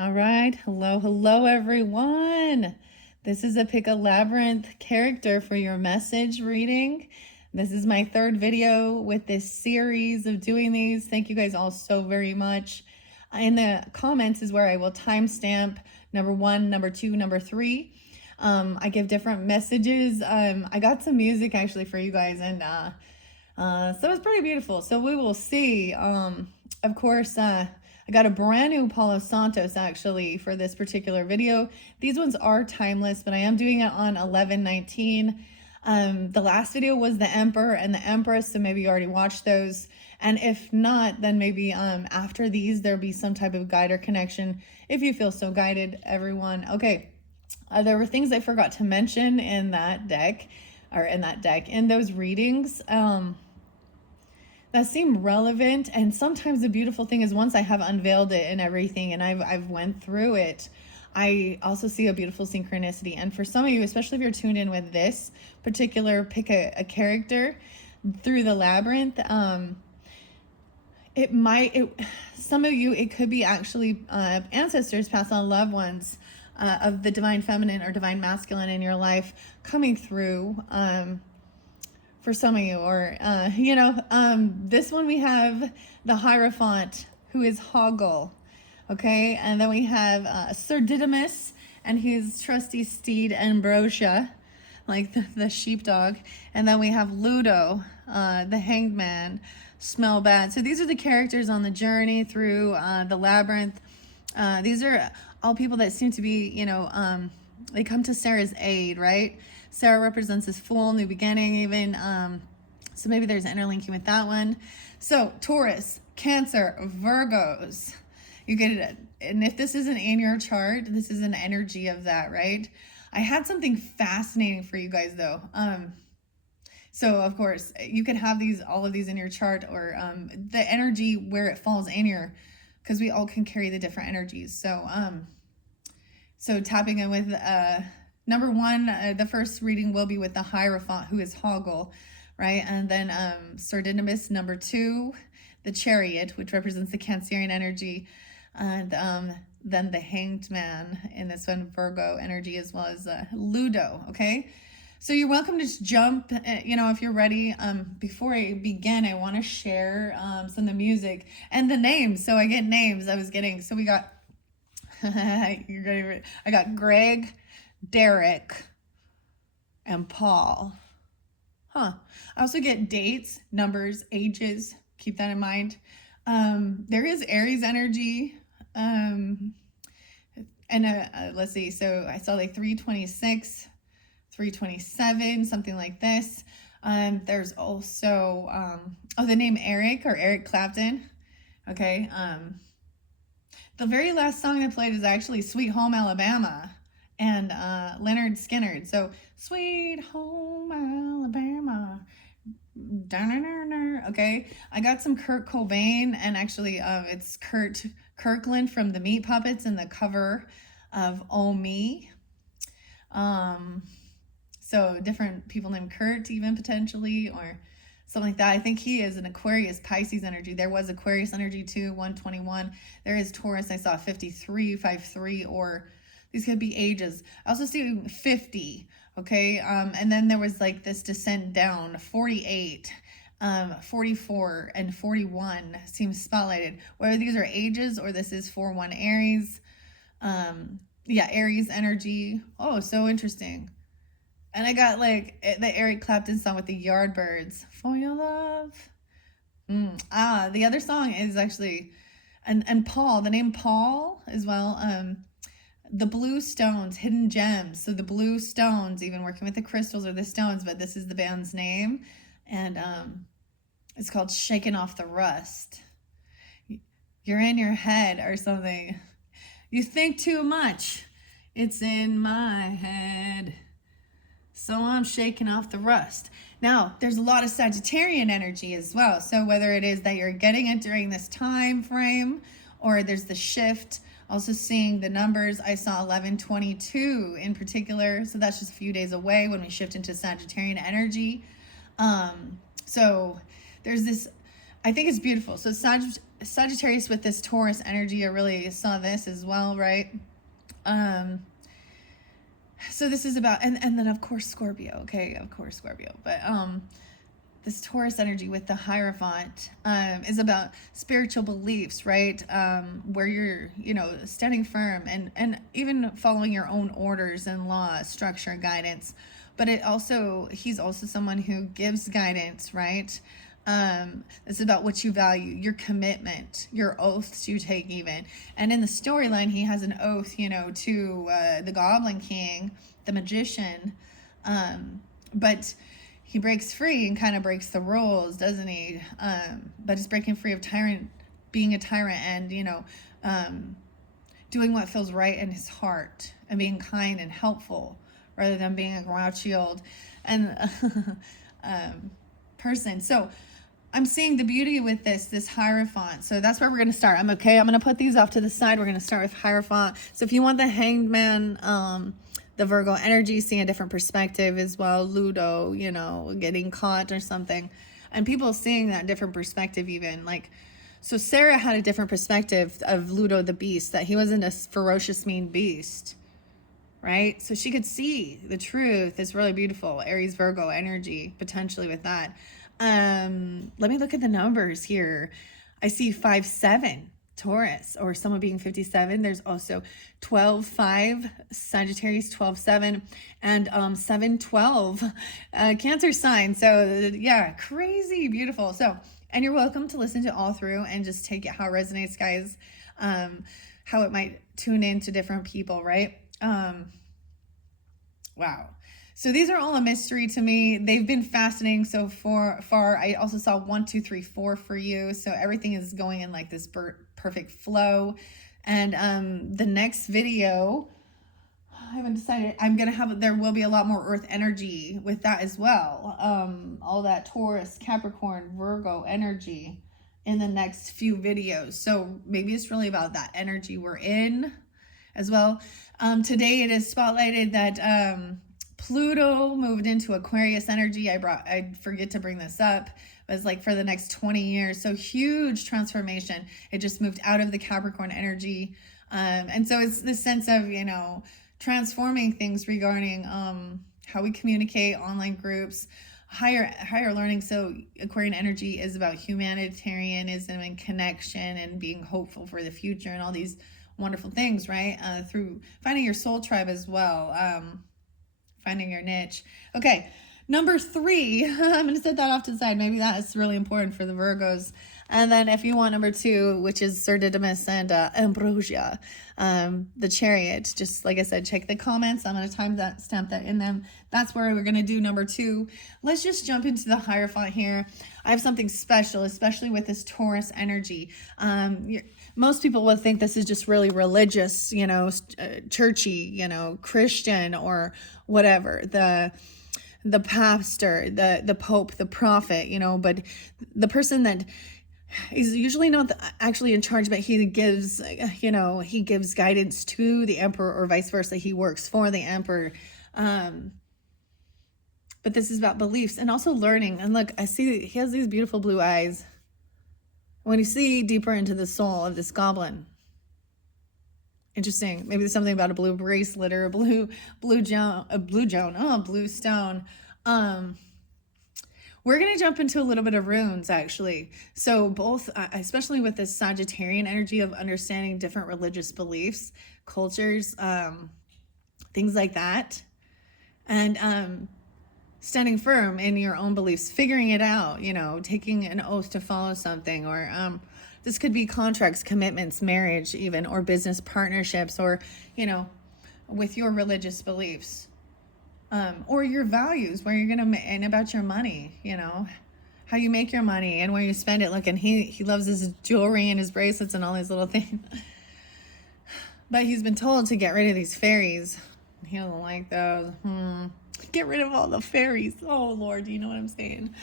All right. Hello, everyone. This is a pick a Labyrinth character for your message reading. This is my third video with this series of doing these. Thank you guys all so very much. In the comments is where I will timestamp number 1, number 2, number 3. I give different messages. I got some music actually for you guys, and so it's pretty beautiful. So we will see. Of course, I got a brand new Palo Santos actually for this particular video. These ones are timeless, but I am doing it on 11/19. The last video was the Emperor and the Empress, so maybe you already watched those. And if not, then maybe after these, there'll be some type of guide or connection if you feel so guided, everyone. Okay, there were things I forgot to mention in that deck, in those readings. That seem relevant, and sometimes the beautiful thing is once I have unveiled it and everything and I've went through it, I also see a beautiful synchronicity. And for some of you, especially if you're tuned in with this particular pick a character through the labyrinth, some of you, it could be actually ancestors, past on loved ones of the divine feminine or divine masculine in your life coming through. For some of you, or this one we have the hierophant, who is Hoggle. Okay, and then we have Sir Didymus and his trusty steed Ambrosia, like the sheepdog. And then we have Ludo, the hanged man, smell bad. So these are the characters on the journey through the labyrinth. These are all people that seem to be, they come to Sarah's aid, right? Sarah represents this full new beginning even. So maybe there's interlinking with that one. So Taurus, Cancer, Virgos. You get it. And if this isn't in your chart, this is an energy of that, right? I had something fascinating for you guys though. So of course you could have all of these in your chart, or the energy where it falls in your, because we all can carry the different energies. So tapping in with number 1, the first reading will be with the hierophant, who is Hoggle, right? And then Sir Didymus, number 2, the chariot, which represents the Cancerian energy, and then the hanged man in this one, Virgo energy, as well as Ludo. Okay, so you're welcome to just jump, if you're ready. Before I begin, I want to share some of the music and the names. So I get names. So we got I got Greg, Derek, and Paul. I also get dates, numbers, ages. Keep that in mind. There is Aries energy. Let's see. So I saw like 326, 327, something like this. There's also the name Eric, or Eric Clapton. Okay. The very last song I played is actually Sweet Home Alabama and Leonard Skinner. So Sweet Home Alabama. Okay, I got some Kurt Cobain, and actually it's Kurt Kirkland from the Meat Puppets in the cover of Oh Me. So different people named Kurt even potentially, or something like that. I think he is an Aquarius, Pisces energy. There was Aquarius energy too, 121. There is Taurus. I saw 53, 53, or these could be ages. I also see 50, okay? And then there was like this descent down, 48, 44, and 41 seems spotlighted. Whether these are ages or this is 4-1 Aries. Aries energy. Oh, so interesting. And I got like the Eric Clapton song with the Yardbirds, For Your Love. The other song is actually, and Paul, the name Paul as well. The Blue Stones, Hidden Gems. So the Blue Stones, even working with the crystals or the stones, but this is the band's name. And it's called Shaking Off the Rust. You're in your head or something. You think too much. It's in my head. So I'm shaking off the rust. Now, there's a lot of Sagittarian energy as well. So whether it is that you're getting it during this time frame, or there's the shift, also seeing the numbers, I saw 11/22 in particular. So that's just a few days away when we shift into Sagittarian energy. So there's this, I think it's beautiful. So Sagittarius with this Taurus energy, I really saw this as well, right? So this is about, and then of course Scorpio, okay, of course Scorpio, but this Taurus energy with the hierophant is about spiritual beliefs, right? Where you're, standing firm and even following your own orders and law, structure, guidance. But he's also someone who gives guidance, right? It's about what you value, your commitment, your oaths you take even. And in the storyline, he has an oath, to the Goblin King, the magician. But he breaks free and kind of breaks the rules, doesn't he? But he's breaking free of being a tyrant and, doing what feels right in his heart and being kind and helpful rather than being a grouchy old person. So I'm seeing the beauty with this hierophant. So that's where we're going to start. I'm going to put these off to the side. We're going to start with hierophant. So if you want the Hanged Man, the Virgo energy, seeing a different perspective as well, Ludo, getting caught or something, and people seeing that different perspective even, like, so Sarah had a different perspective of Ludo the beast, that he wasn't a ferocious, mean beast, right? So she could see the truth. It's really beautiful. Aries, Virgo energy, potentially with that. Let me look at the numbers here. I see 5-7 Taurus, or someone being 57. There's also 12-5 Sagittarius, 12-7, and 7-12 Cancer sign. So yeah, crazy beautiful. So, and you're welcome to listen to all through and just take it how it resonates, guys. How it might tune into different people, right? Wow. So these are all a mystery to me. They've been fascinating so far. I also saw 1, 2, 3, 4 for you. So everything is going in like this perfect flow. And the next video, I haven't decided. There will be a lot more earth energy with that as well. All that Taurus, Capricorn, Virgo energy in the next few videos. So maybe it's really about that energy we're in as well. Today it is spotlighted that Pluto moved into Aquarius energy. I forget to bring this up, but it's like for the next 20 years. So huge transformation. It just moved out of the Capricorn energy. And so it's this sense of, transforming things regarding how we communicate, online groups, higher learning. So Aquarian energy is about humanitarianism and connection and being hopeful for the future and all these wonderful things, right? Through finding your soul tribe as well. Finding your niche. Okay, number 3, I'm going to set that off to the side. Maybe that is really important for the Virgos. And then if you want number 2, which is Sir Didymus and Ambrosia, the Chariot, just like I said, check the comments. I'm going to stamp that in them. That's where we're going to do number 2. Let's just jump into the Hierophant here. I have something special, especially with this Taurus energy. Most people will think this is just really religious, churchy, Christian or whatever, the pastor, the pope, the prophet, but the person that is usually not actually in charge, but he gives, he gives guidance to the emperor or vice versa. He works for the emperor. But this is about beliefs and also learning. And look, I see he has these beautiful blue eyes. When you see deeper into the soul of this goblin, interesting. Maybe there's something about a blue bracelet or a blue stone. We're going to jump into a little bit of runes, actually. So both, especially with this Sagittarian energy of understanding different religious beliefs, cultures, things like that. And standing firm in your own beliefs, figuring it out, taking an oath to follow something, or this could be contracts, commitments, marriage even, or business partnerships, or, with your religious beliefs, or your values, where you're going to, and about your money, how you make your money and where you spend it. Look, and he loves his jewelry and his bracelets and all these little things. But he's been told to get rid of these fairies. He doesn't like those. Get rid of all the fairies. Oh, Lord, do you know what I'm saying?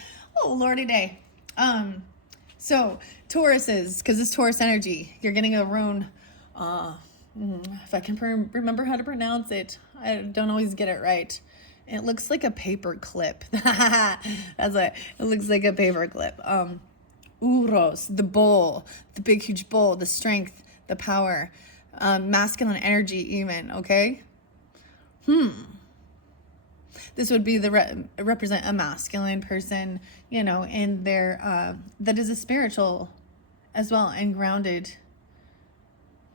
Oh, Lordy day. So, Tauruses, because it's Taurus energy, you're getting a rune. If I can remember how to pronounce it. I don't always get it right. It looks like a paper clip. That's what it looks like, a paper clip. Uros, the bull, the big, huge bull, the strength, the power, masculine energy even, okay? This would be represent a masculine person, you know, in their, that is a spiritual as well and grounded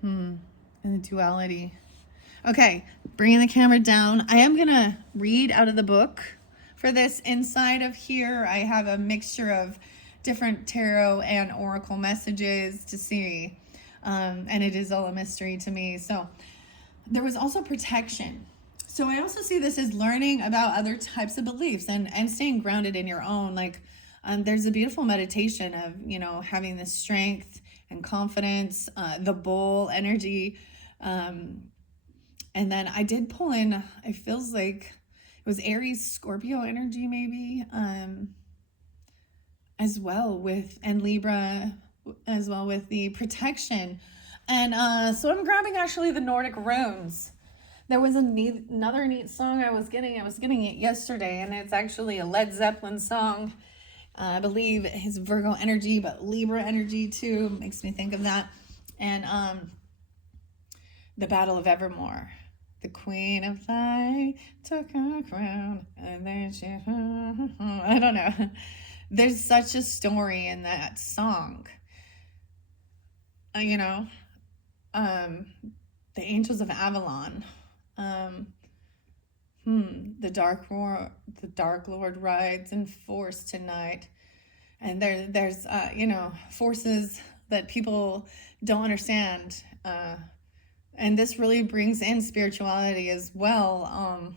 in the duality. Okay, bringing the camera down. I am going to read out of the book for this. Inside of here, I have a mixture of different tarot and oracle messages to see. And it is all a mystery to me. So there was also protection. So I also see this as learning about other types of beliefs and staying grounded in your own. Like there's a beautiful meditation of, you know, having the strength and confidence, the bull energy. And then I did pull in, it feels like it was Aries, Scorpio energy maybe, as well with, and Libra as well with the protection. And so I'm grabbing actually the Nordic runes. There was another neat song I was getting it yesterday, and it's actually a Led Zeppelin song. I believe his Virgo energy, but Libra energy too, makes me think of that. And the Battle of Evermore. The Queen of Light took her crown, and then she, I don't know. There's such a story in that song. You know, the Angels of Avalon. The Dark Lord rides in force tonight. And there's you know, forces that people don't understand. And this really brings in spirituality as well,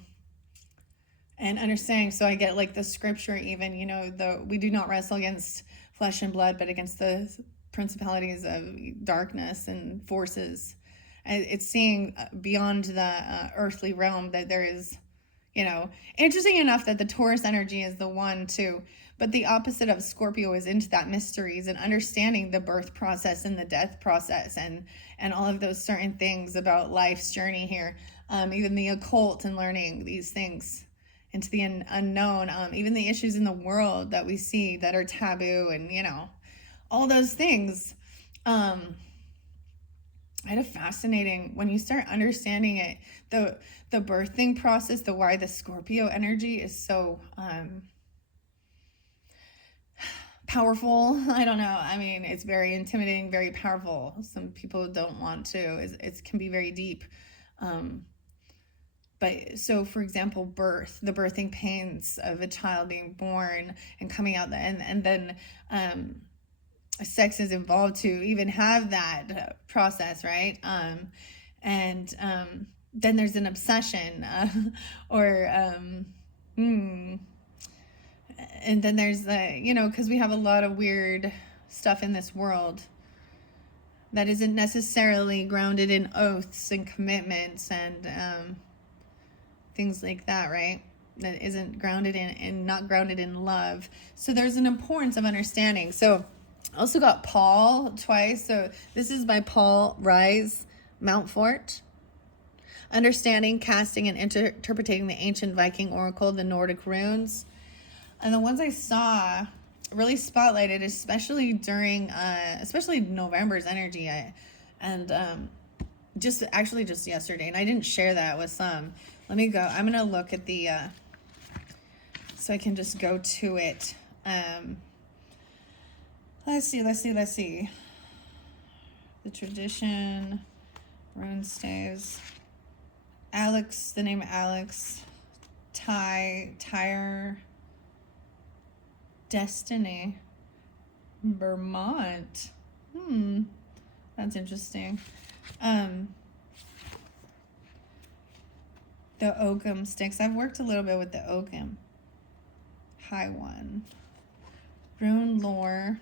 and understanding. So I get like the scripture even, you know, we do not wrestle against flesh and blood, but against the principalities of darkness and forces. And it's seeing beyond the earthly realm that there is, you know, interesting enough that the Taurus energy is the one too. But the opposite of Scorpio is into that mysteries and understanding the birth process and the death process and all of those certain things about life's journey here. Even the occult and learning these things into the unknown. Even the issues in the world that we see that are taboo and, you know, all those things. I had a fascinating, when you start understanding it, the birthing process, the why the Scorpio energy is so powerful. I don't know. I mean, it's very intimidating, very powerful. Some people don't want to. It can be very deep. But so, for example, the birthing pains of a child being born and coming out, and then sex is involved to even have that process, right? And then there's an obsession, and then there's the, you know, because we have a lot of weird stuff in this world that isn't necessarily grounded in oaths and commitments and things like that, right? That isn't grounded in not grounded in love. So there's an importance of understanding. So I also got Paul twice. So this is by Paul Rise Mountfort. Understanding, casting, and interpreting the ancient Viking oracle, the Nordic runes. And the ones I saw really spotlighted, especially during, especially November's energy. Just yesterday, and I didn't share that with some. Let me go. I'm going to look at the, so I can just go to it. Let's see. The tradition, rune staves. Alex, the name Alex. Tyre. Destiny. Vermont. That's interesting. The oakum sticks. I've worked a little bit with the oakum. High one. Rune lore.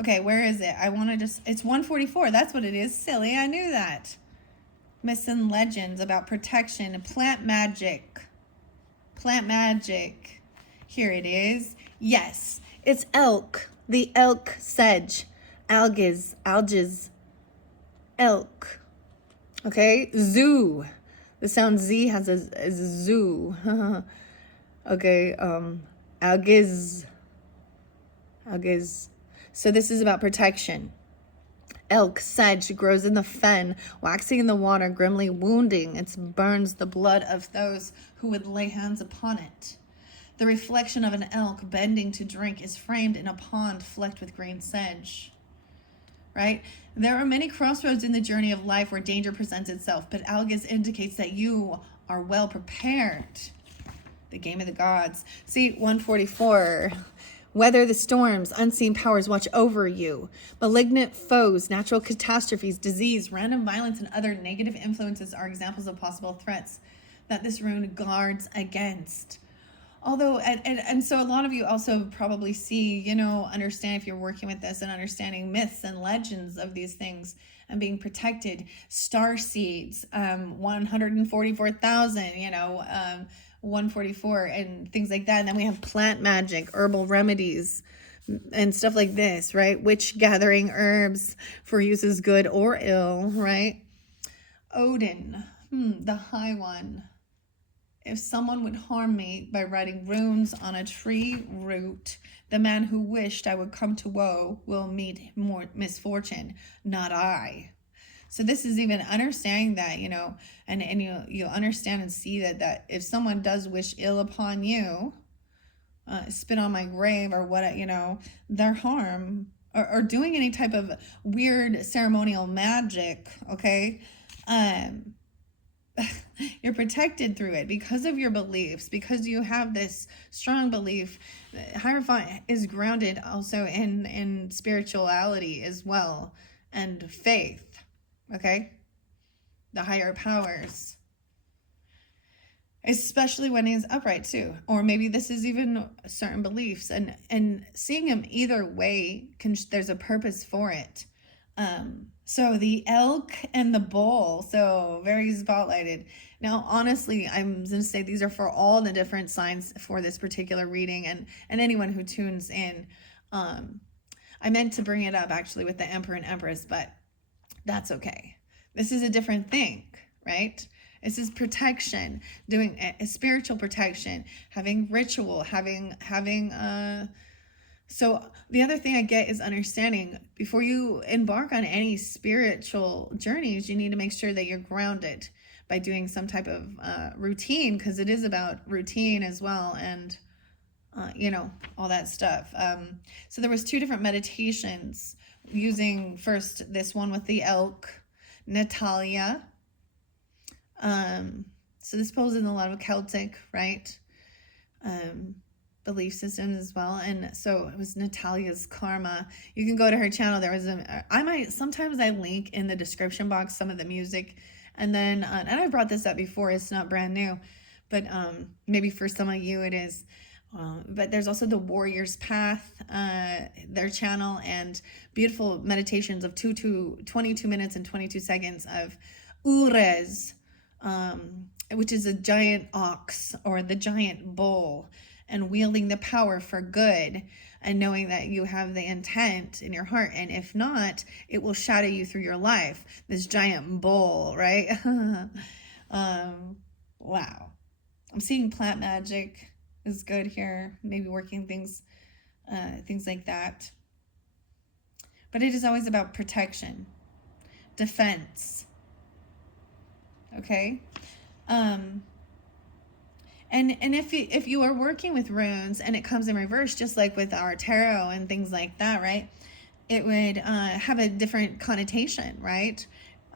Okay, where is it? I want to just... It's 144. That's what it is. Silly. I knew that. Myths and legends about protection and plant magic. Plant magic. Here it is. Yes, it's elk. The elk sedge. Alges. Elk. Okay, zoo. The sound Z has a zoo. Okay, alges. So this is about protection. Elk sedge grows in the fen, waxing in the water, grimly wounding. It burns the blood of those who would lay hands upon it. The reflection of an elk bending to drink is framed in a pond flecked with green sedge. Right? There are many crossroads in the journey of life where danger presents itself, but Algus indicates that you are well prepared. The game of the gods. See, 144. Weather the storms, unseen powers watch over you. Malignant foes, natural catastrophes, disease, random violence, and other negative influences are examples of possible threats that this rune guards against. Although, and so a lot of you also probably see, you know, understand if you're working with this and understanding myths and legends of these things and being protected. Star seeds, 144,000, you know, 144 and things like that. And then we have plant magic, herbal remedies, and stuff like this, right? Witch gathering herbs for uses good or ill, right? Odin, the High One. If someone would harm me by writing runes on a tree root, the man who wished I would come to woe will meet more misfortune, not I. So this is even understanding that, you know, and you understand and see that if someone does wish ill upon you, spit on my grave or what, you know, their harm or doing any type of weird ceremonial magic, okay, you're protected through it because of your beliefs, because you have this strong belief. Hierophant is grounded also in spirituality as well and faith, okay? The higher powers, especially when he's upright too, or maybe this is even certain beliefs, and seeing him either way, there's a purpose for it. So the elk and the bull, so very spotlighted. Now, honestly, I'm going to say these are for all the different signs for this particular reading and anyone who tunes in. I meant to bring it up actually with the Emperor and Empress, but that's okay. This is a different thing, right? This is protection, doing a spiritual protection, having ritual, so the other thing I get is understanding before you embark on any spiritual journeys, you need to make sure that you're grounded by doing some type of routine, because it is about routine as well, and you know, all that stuff. So there was 2 different meditations using first this one with the elk, Natalia. So this pulls in a lot of Celtic, right? Belief systems as well. And so it was Natalia's Karma. You can go to her channel. There was sometimes I link in the description box some of the music, and then and I brought this up before, it's not brand new, but maybe for some of you it is. But there's also the Warrior's Path, their channel, and beautiful meditations of 22 minutes and 22 seconds of Urez, which is a giant ox or the giant bull, and wielding the power for good and knowing that you have the intent in your heart. And if not, it will shadow you through your life. This giant bull, right? Wow. I'm seeing plant magic is good here. Maybe working things like that. But it is always about protection, defense. Okay? And if you are working with runes and it comes in reverse, just like with our tarot and things like that, right? It would have a different connotation, right?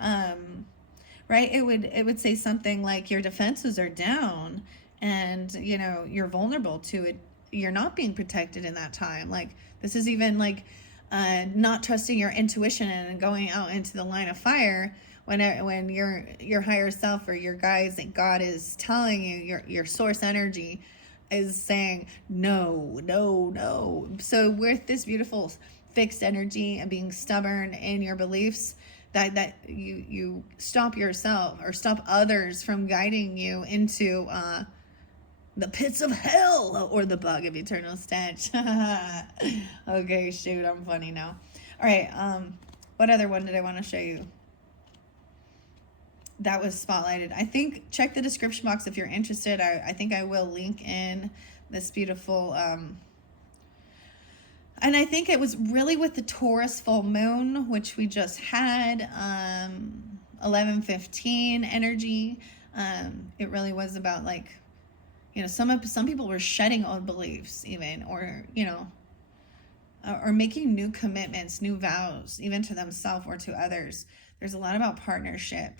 Right? It would say something like your defenses are down, and you know you're vulnerable to it. You're not being protected in that time. Like this is even like not trusting your intuition and going out into the line of fire. When your higher self or your guides and God is telling you, your source energy is saying no. So with this beautiful fixed energy and being stubborn in your beliefs, that you stop yourself or stop others from guiding you into the pits of hell or the bog of eternal stench. Okay, shoot, I'm funny now. All right, what other one did I want to show you? That was spotlighted. I think check the description box if you're interested. I think I will link in this beautiful And I think it was really with the Taurus full moon, which we just had, 11:15 energy. It really was about, like, you know, some people were shedding old beliefs even, or, you know, or making new commitments, new vows, even to themselves or to others. There's a lot about partnership.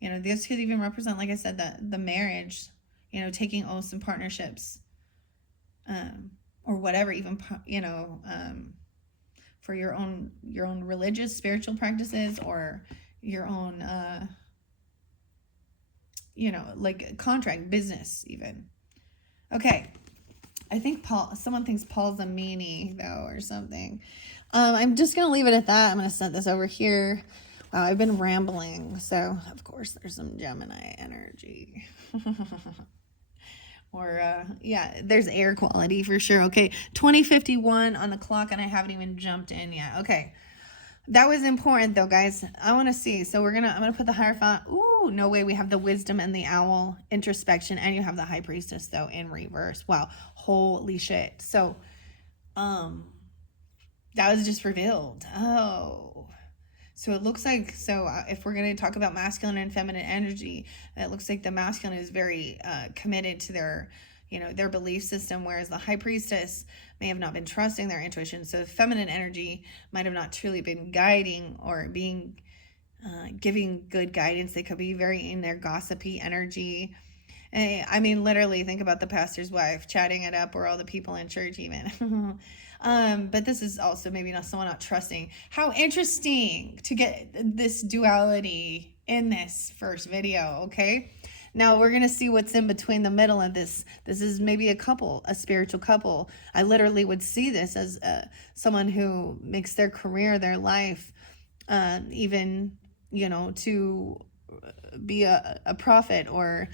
You know, this could even represent, like I said, the marriage, you know, taking oaths and partnerships, or whatever, even, you know, for your own religious, spiritual practices, or your own, you know, like contract, business even. Okay. I think someone thinks Paul's a meanie, though, or something. I'm just going to leave it at that. I'm going to set this over here. Wow, I've been rambling. So, of course, there's some Gemini energy. Or, yeah, there's air quality for sure. Okay, 20:51 on the clock, and I haven't even jumped in yet. Okay. That was important, though, guys. I want to see. So I'm gonna put the hierophant. Ooh, no way. We have the wisdom and the owl, introspection, and you have the high priestess, though, in reverse. Wow, holy shit. So, that was just revealed. Oh, so it looks like, if we're gonna talk about masculine and feminine energy, it looks like the masculine is very committed to their, you know, their belief system, whereas the high priestess may have not been trusting their intuition. So feminine energy might have not truly been guiding or being giving good guidance. They could be very in their gossipy energy. I mean, literally think about the pastor's wife chatting it up, or all the people in church even. But this is also maybe not someone not trusting. How interesting to get this duality in this first video, okay? Now we're going to see what's in between the middle of this. This is maybe a couple, a spiritual couple. I literally would see this as someone who makes their career, their life, even, you know, to be a prophet, or,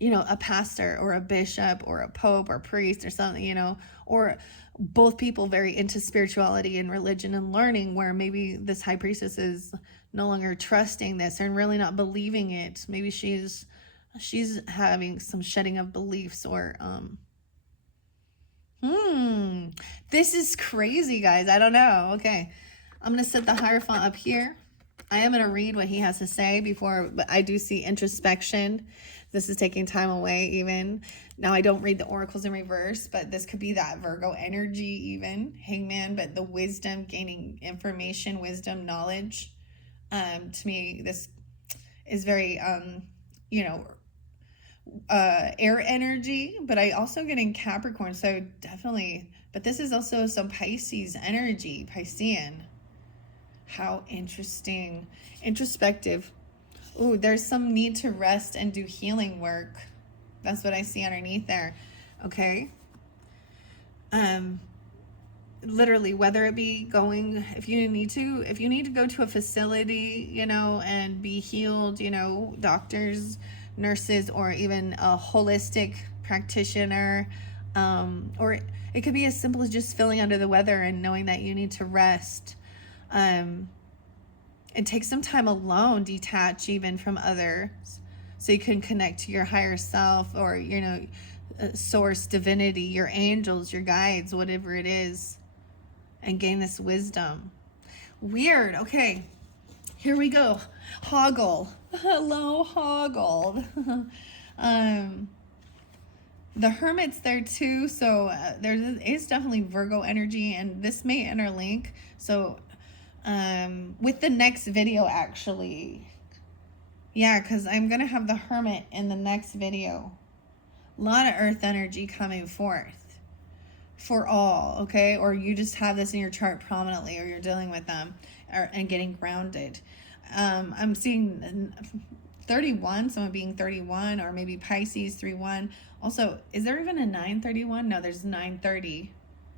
you know, a pastor or a bishop or a pope or priest or something, you know, or both people very into spirituality and religion and learning, where maybe this high priestess is no longer trusting this and really not believing it. Maybe she's having some shedding of beliefs, or this is crazy, guys. I don't know. Okay, I'm gonna set the hierophant up here. I am gonna read what he has to say before, but I do see introspection. This is taking time away even. Now I don't read the oracles in reverse, but this could be that Virgo energy even, hangman, but the wisdom, gaining information, wisdom, knowledge. To me, this is very, you know, air energy, but I also get in Capricorn. So definitely, but this is also some Pisces energy, Piscean. How interesting. Introspective. Ooh, there's some need to rest and do healing work. That's what I see underneath there. Okay. Literally, whether it be going, if you need to go to a facility, you know, and be healed, you know, doctors, nurses, or even a holistic practitioner, or it could be as simple as just feeling under the weather and knowing that you need to rest, and take some time alone, detach even from others, so you can connect to your higher self, or, you know, source, divinity, your angels, your guides, whatever it is, and gain this wisdom. Weird. Okay, here we go. Hoggle. Hello, Hoggle. The Hermit's there too, so there is definitely Virgo energy, and this may interlink. So with the next video, actually, yeah, because I'm gonna have the Hermit in the next video. A lot of Earth energy coming forth for all, okay? Or you just have this in your chart prominently, or you're dealing with them, and getting grounded. I'm seeing 31, someone being 31, or maybe Pisces 3-1. Also, is there even a 931? No, there's 930.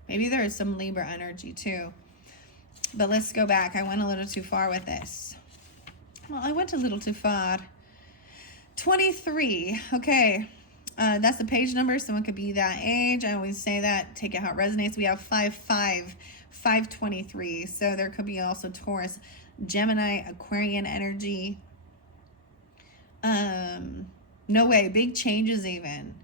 Maybe there is some Libra energy too. But let's go back. I went a little too far with this. Well, I went a little too far. 23. Okay. That's the page number. Someone could be that age. I always say that. Take it how it resonates. We have 523. So there could be also Taurus, Gemini, Aquarian energy. No way. Big changes even.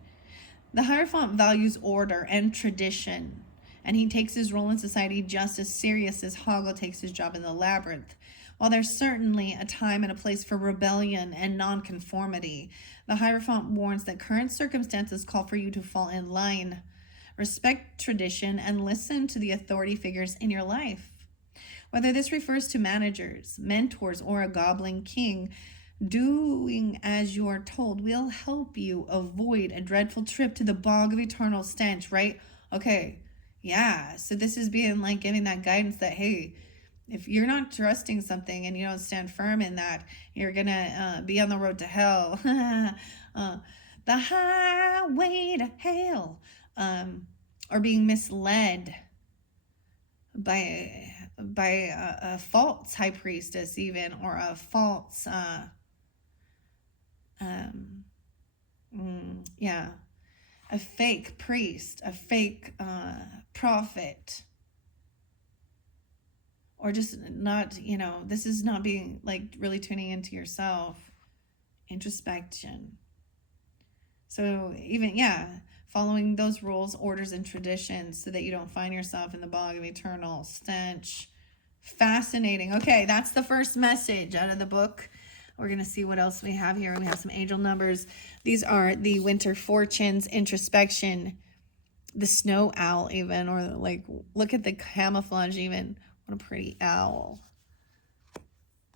The hierophant values order and tradition, and he takes his role in society just as serious as Hoggle takes his job in the labyrinth. While there's certainly a time and a place for rebellion and nonconformity, the hierophant warns that current circumstances call for you to fall in line. Respect tradition and listen to the authority figures in your life. Whether this refers to managers, mentors, or a goblin king, doing as you are told will help you avoid a dreadful trip to the bog of eternal stench, right? Okay, yeah. So this is being like giving that guidance that, hey, if you're not trusting something and you don't stand firm in that, you're going to be on the road to hell. The highway to hell. Or being misled by a false high priestess even, or a false a fake priest, a fake prophet, or just not, this is not being like really tuning into yourself, introspection. So even, following those rules, orders, and traditions so that you don't find yourself in the bog of eternal stench. Fascinating. Okay, that's the first message out of the book. We're going to see what else we have here. We have some angel numbers. These are the winter fortunes, introspection, the snow owl even, or like, look at the camouflage even. What a pretty owl.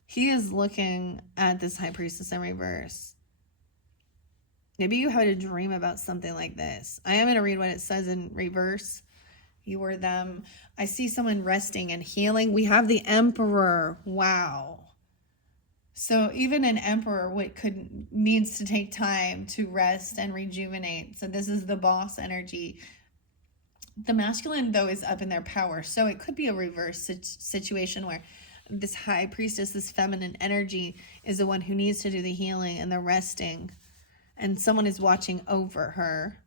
He is looking at this high priestess in reverse. Maybe you had a dream about something like this. I am going to read what it says in reverse. You or them. I see someone resting and healing. We have the emperor. Wow. So even an emperor needs to take time to rest and rejuvenate. So this is the boss energy. The masculine, though, is up in their power. So it could be a reverse situation where this high priestess, this feminine energy, is the one who needs to do the healing and the resting. And someone is watching over her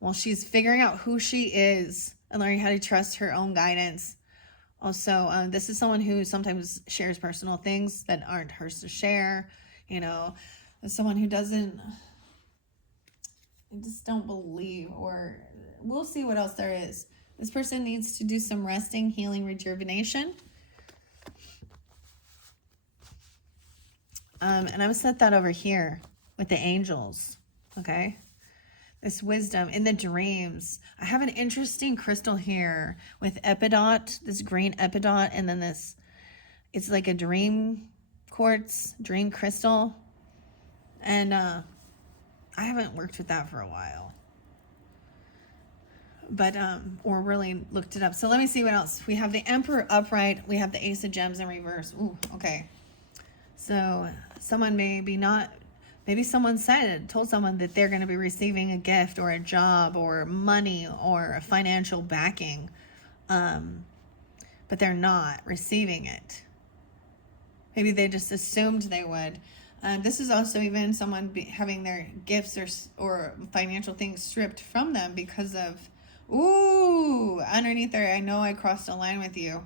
while she's figuring out who she is and learning how to trust her own guidance. Also, this is someone who sometimes shares personal things that aren't hers to share. Someone who just don't believe, or we'll see what else there is. This person needs to do some resting, healing, rejuvenation. And I'm going to set that over here with the angels, okay? This wisdom in the dreams. I have an interesting crystal here with epidot, this green epidot, and then this, it's like a dream quartz, dream crystal. And I haven't worked with that for a while. But, or really looked it up. So let me see what else. We have the Emperor upright. We have the Ace of Gems in reverse. Ooh, okay. So someone maybe someone told someone that they're going to be receiving a gift or a job or money or a financial backing, but they're not receiving it. Maybe they just assumed they would. This is also even someone having their gifts or financial things stripped from them because of, underneath there, I know I crossed a line with you.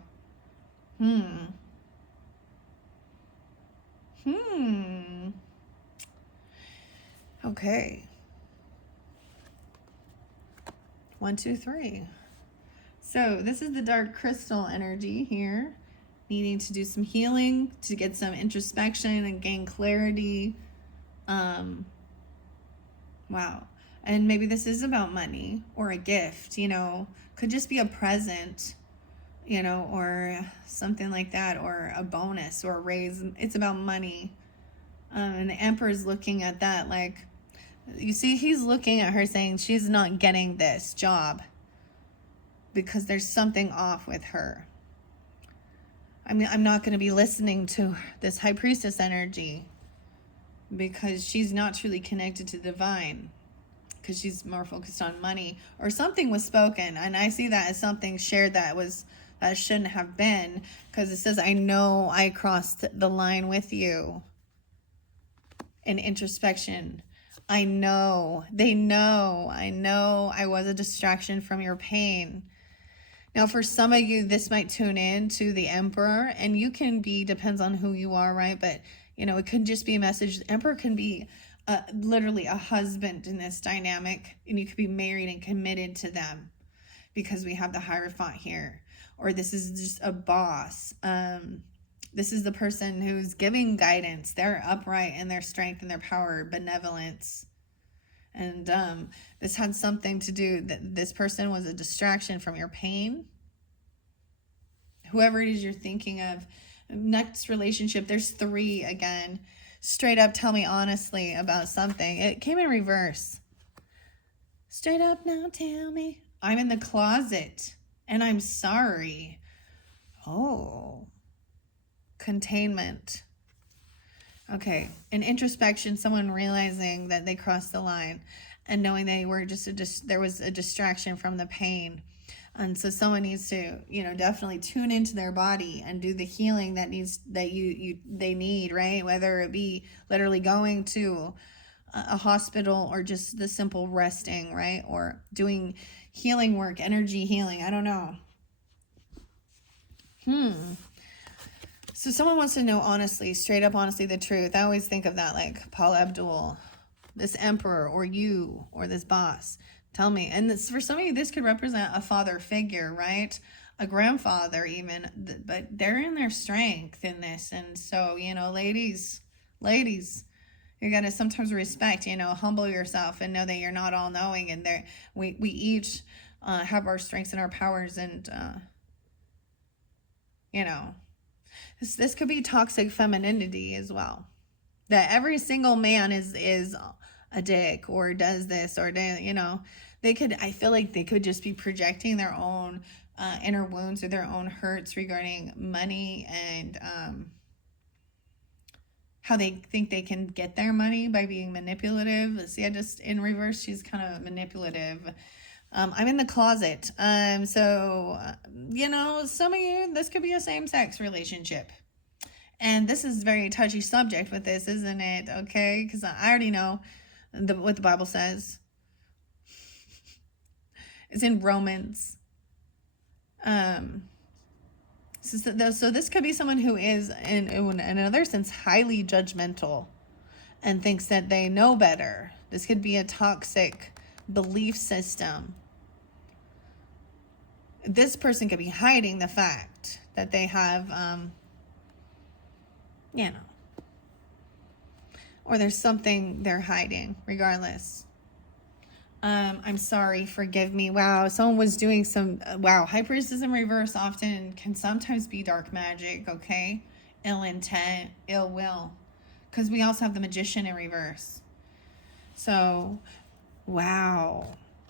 Okay. 1, 2, 3. So this is the dark crystal energy here, needing to do some healing, to get some introspection and gain clarity. Wow. And maybe this is about money or a gift, could just be a present, or something like that, or a bonus or a raise. It's about money. And the Emperor's looking at that like, you see, he's looking at her saying she's not getting this job because there's something off with her. I mean, I'm not going to be listening to this high priestess energy because she's not truly connected to the divine, because she's more focused on money, or something was spoken. And I see that as something shared that shouldn't have been, because it says, I know I crossed the line with you. In introspection, I know I was a distraction from your pain. Now, for some of you, this might tune in to the Emperor, and you can be, depends on who you are, right? But, it could just be a message. The Emperor can be literally a husband in this dynamic, and you could be married and committed to them because we have the hierophant here. Or this is just a boss. This is the person who's giving guidance. They're upright in their strength and their power, benevolence. And this had something to do that this person was a distraction from your pain. Whoever it is you're thinking of. Next relationship, there's 3 again. Straight up, tell me honestly about something. It came in reverse. Straight up now, tell me. I'm in the closet and I'm sorry. Oh, containment. Okay, in introspection, someone realizing that they crossed the line and knowing they were there was a distraction from the pain. And so someone needs to, definitely tune into their body and do the healing that they need, right? Whether it be literally going to a hospital or just the simple resting, right? Or doing healing work, energy healing. I don't know. So someone wants to know honestly, straight up honestly, the truth. I always think of that like Paul Abdul, this emperor, or you, or this boss. Tell me. And this, for some of you, this could represent a father figure, right? A grandfather even, but they're in their strength in this. And so, ladies, you got to sometimes respect, humble yourself and know that you're not all knowing. And we each have our strengths and our powers. And, this could be toxic femininity as well. That every single man is a dick or does this or, I feel like they could just be projecting their own inner wounds or their own hurts regarding money and how they think they can get their money by being manipulative. See, just in reverse, she's kind of manipulative. I'm in the closet. So, some of you, this could be a same-sex relationship. And this is a very touchy subject with this, isn't it? Okay, because I already know what the Bible says. It's in Romans. So this could be someone who is, in another sense, highly judgmental and thinks that they know better. This could be a toxic belief system. This person could be hiding the fact that they have, or there's something they're hiding, regardless. I'm sorry, forgive me. Wow, someone was doing some, High Priestess in reverse often can sometimes be dark magic, okay? Ill intent, ill will. Because we also have the Magician in reverse. So, wow,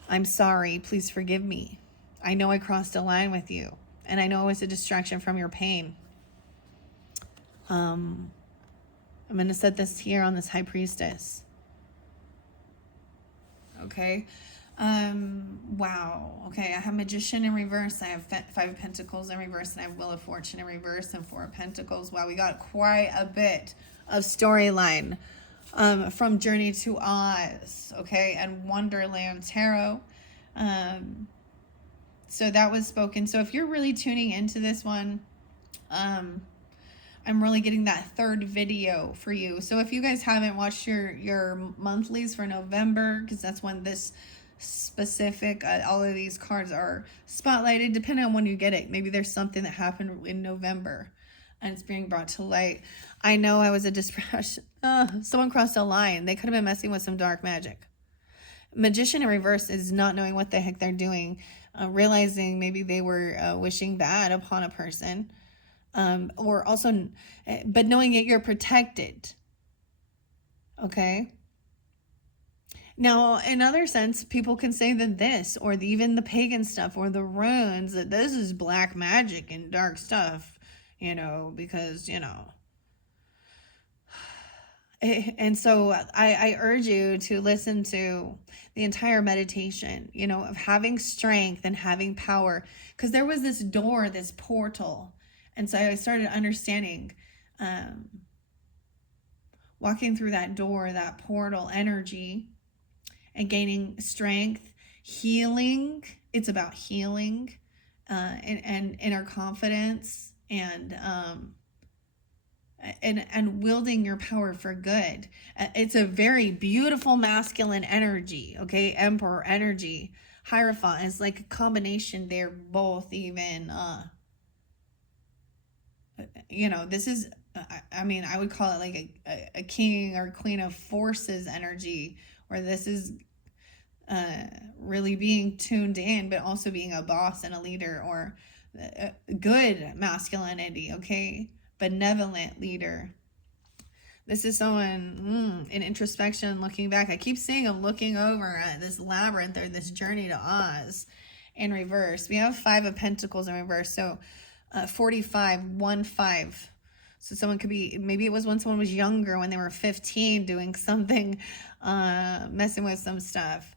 I'm sorry, please forgive me. I know I crossed a line with you, and I know it was a distraction from your pain. I'm going to set this here on this High Priestess. Okay. Wow. Okay. I have Magician in reverse. I have 5 of Pentacles in reverse, and I have Wheel of Fortune in reverse and 4 of Pentacles. Wow. We got quite a bit of storyline, from Journey to Oz. Okay. And Wonderland Tarot. So that was spoken. So if you're really tuning into this one, I'm really getting that 3rd video for you. So if you guys haven't watched your monthlies for November, because that's when this specific, all of these cards are spotlighted, depending on when you get it. Maybe there's something that happened in November and it's being brought to light. I know I was a distraction. Someone crossed a line. They could have been messing with some dark magic. Magician in reverse is not knowing what the heck they're doing, realizing maybe they were wishing bad upon a person. Or also, but knowing that you're protected. Okay. Now, in other sense, people can say that this, or even the pagan stuff, or the runes, that this is black magic and dark stuff, because, And so I urge you to listen to the entire meditation, of having strength and having power, because there was this door, this portal. And so I started understanding, walking through that door, that portal energy, and gaining strength, healing. It's about healing, and inner confidence, and and wielding your power for good. It's a very beautiful masculine energy, okay? Emperor energy. Hierophant is like a combination. They're both even, this is, I mean, I would call it like a king or queen of forces energy, where this is really being tuned in, but also being a boss and a leader, or a good masculinity, okay? Benevolent leader. This is someone in introspection, looking back. I keep seeing them looking over at this labyrinth or this journey to Oz in reverse. We have 5 of Pentacles in reverse. So 45, 1, 5. So someone could be, maybe it was when someone was younger, when they were 15, doing something, messing with some stuff.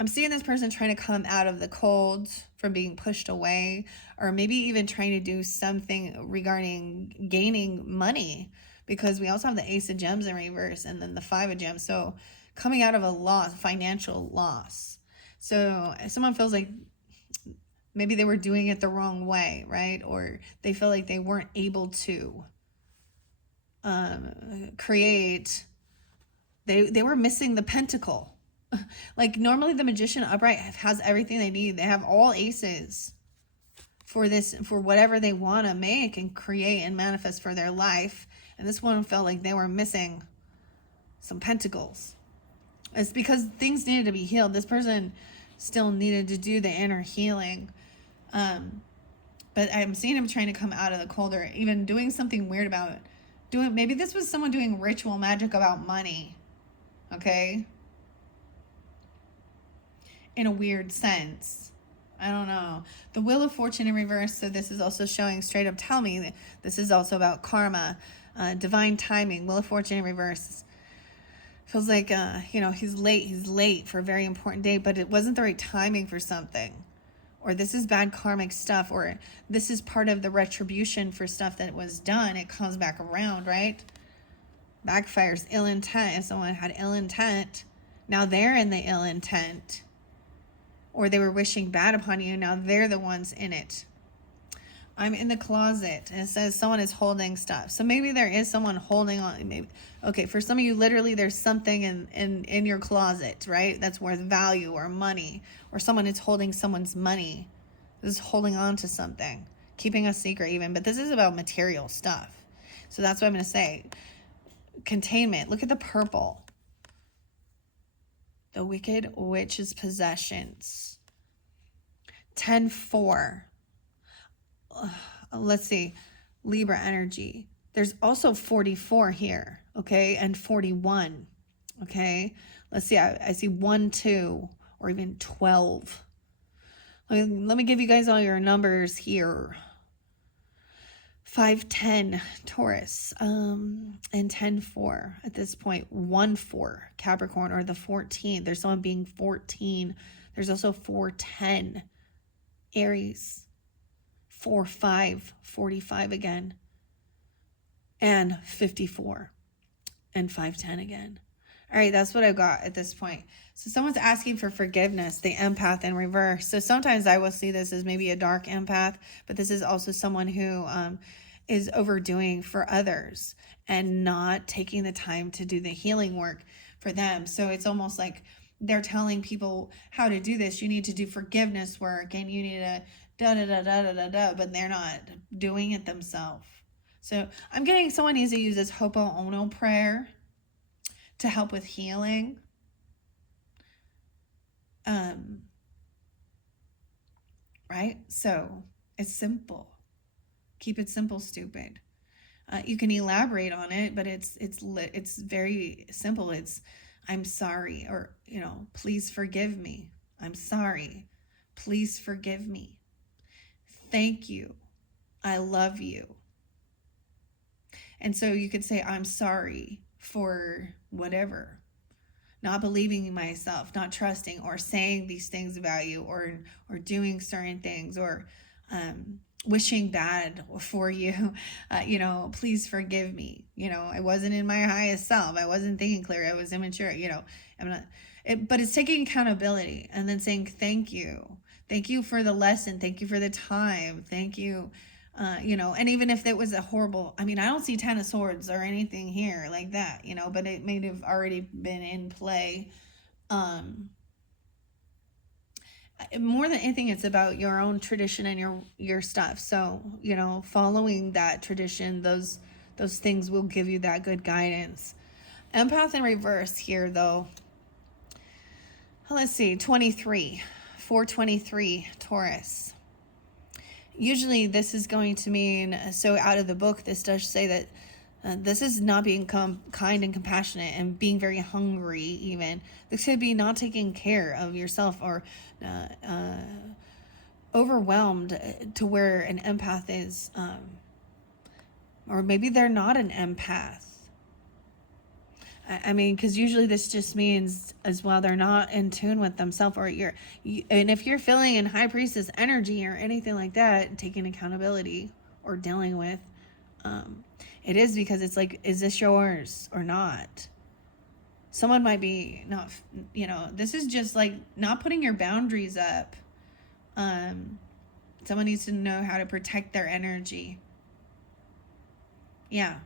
I'm seeing this person trying to come out of the cold from being pushed away, or maybe even trying to do something regarding gaining money, because we also have the Ace of Gems in reverse and then the 5 of Gems. So coming out of a loss, financial loss. So if someone feels like maybe they were doing it the wrong way, right? Or they feel like they weren't able to create, they were missing the pentacle. Like normally the Magician upright has everything they need. They have all aces for this, for whatever they want to make and create and manifest for their life. And this one felt like they were missing some pentacles. It's because things needed to be healed. This person still needed to do the inner healing. But I'm seeing him trying to come out of the cold, or even doing something weird about doing, maybe this was someone doing ritual magic about money. Okay? In a weird sense. I don't know. The Wheel of Fortune in reverse. So this is also showing straight up, tell me that this is also about karma, divine timing. Wheel of Fortune in reverse. Feels like, he's late for a very important day, but it wasn't the right timing for something. Or this is bad karmic stuff, or this is part of the retribution for stuff that was done. It comes back around, right? Backfires, ill intent. If someone had ill intent, now they're in the ill intent. Or they were wishing bad upon you, now they're the ones in it. I'm in the closet, and it says someone is holding stuff. So maybe there is someone holding on. Maybe, okay, for some of you, literally there's something in your closet, right? That's worth value or money. Or someone is holding someone's money. This is holding on to something. Keeping a secret even. But this is about material stuff. So that's what I'm going to say. Containment. Look at the purple. The Wicked Witch's possessions. 10-4. Let's see. Libra energy. There's also 44 here. Okay. And 41. Okay. Let's see. I see 1, 2, or even 12. Let me give you guys all your numbers here. 5, 10 Taurus, and 10, 4 at this point. 1, 4 Capricorn, or the 14. There's someone being 14. There's also 4, 10 Aries. 4, 5, 45 again. And 54. And 5, 10 again. All right, that's what I got at this point. So someone's asking for forgiveness, the empath in reverse. So sometimes I will see this as maybe a dark empath, but this is also someone who is overdoing for others and not taking the time to do the healing work for them. So it's almost like they're telling people how to do this. You need to do forgiveness work, and you need to da-da-da-da-da-da-da, but they're not doing it themselves. So I'm getting someone needs to use this Ho'oponopono prayer to help with healing. Right? So it's simple. Keep it simple, stupid. You can elaborate on it, but it's very simple. It's, I'm sorry, or, please forgive me. I'm sorry. Please forgive me. Thank you. I love you. And so you could say, I'm sorry for whatever. Not believing in myself, not trusting, or saying these things about you, or doing certain things, or wishing bad for you. Please forgive me. I wasn't in my highest self. I wasn't thinking clear. I was immature. I'm not. But it's taking accountability and then saying thank you. Thank you for the lesson. Thank you for the time. Thank you And even if it was a horrible, I mean, I don't see 10 of swords or anything here like that, but it may have already been in play. More than anything, it's about your own tradition and your stuff. So, following that tradition, those things will give you that good guidance. Empath in reverse here, though. Let's see, 423, Taurus. Usually this is going to mean, so out of the book, this does say that this is not being kind and compassionate and being very hungry even. This could be not taking care of yourself or overwhelmed to where an empath is. Or maybe they're not an empath. I mean, because usually this just means as well they're not in tune with themselves, and if you're feeling in High Priestess energy or anything like that, taking accountability or dealing with, it is because it's like, is this yours or not? Someone might be not, this is just like not putting your boundaries up. Someone needs to know how to protect their energy. Yeah.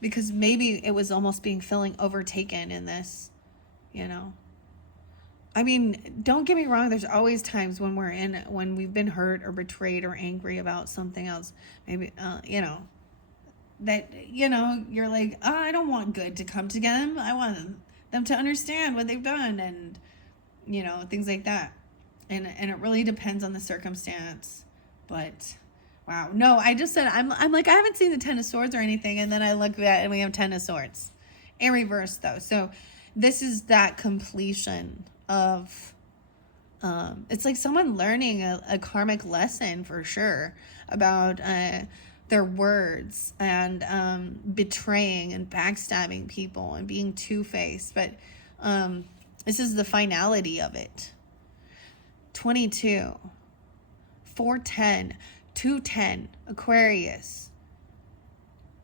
Because maybe it was almost feeling overtaken in this, I mean, don't get me wrong. There's always times when when we've been hurt or betrayed or angry about something else. Maybe, that, you're like, oh, I don't want good to come to them. I want them to understand what they've done and, things like that. And it really depends on the circumstance, but wow. No, I just said, I'm like, I haven't seen the 10 of swords or anything. And then I look at and we have 10 of swords in reverse though. So this is that completion of, it's like someone learning a karmic lesson for sure about, their words and, betraying and backstabbing people and being two-faced. But, this is the finality of it. 22, 410, 210, Aquarius,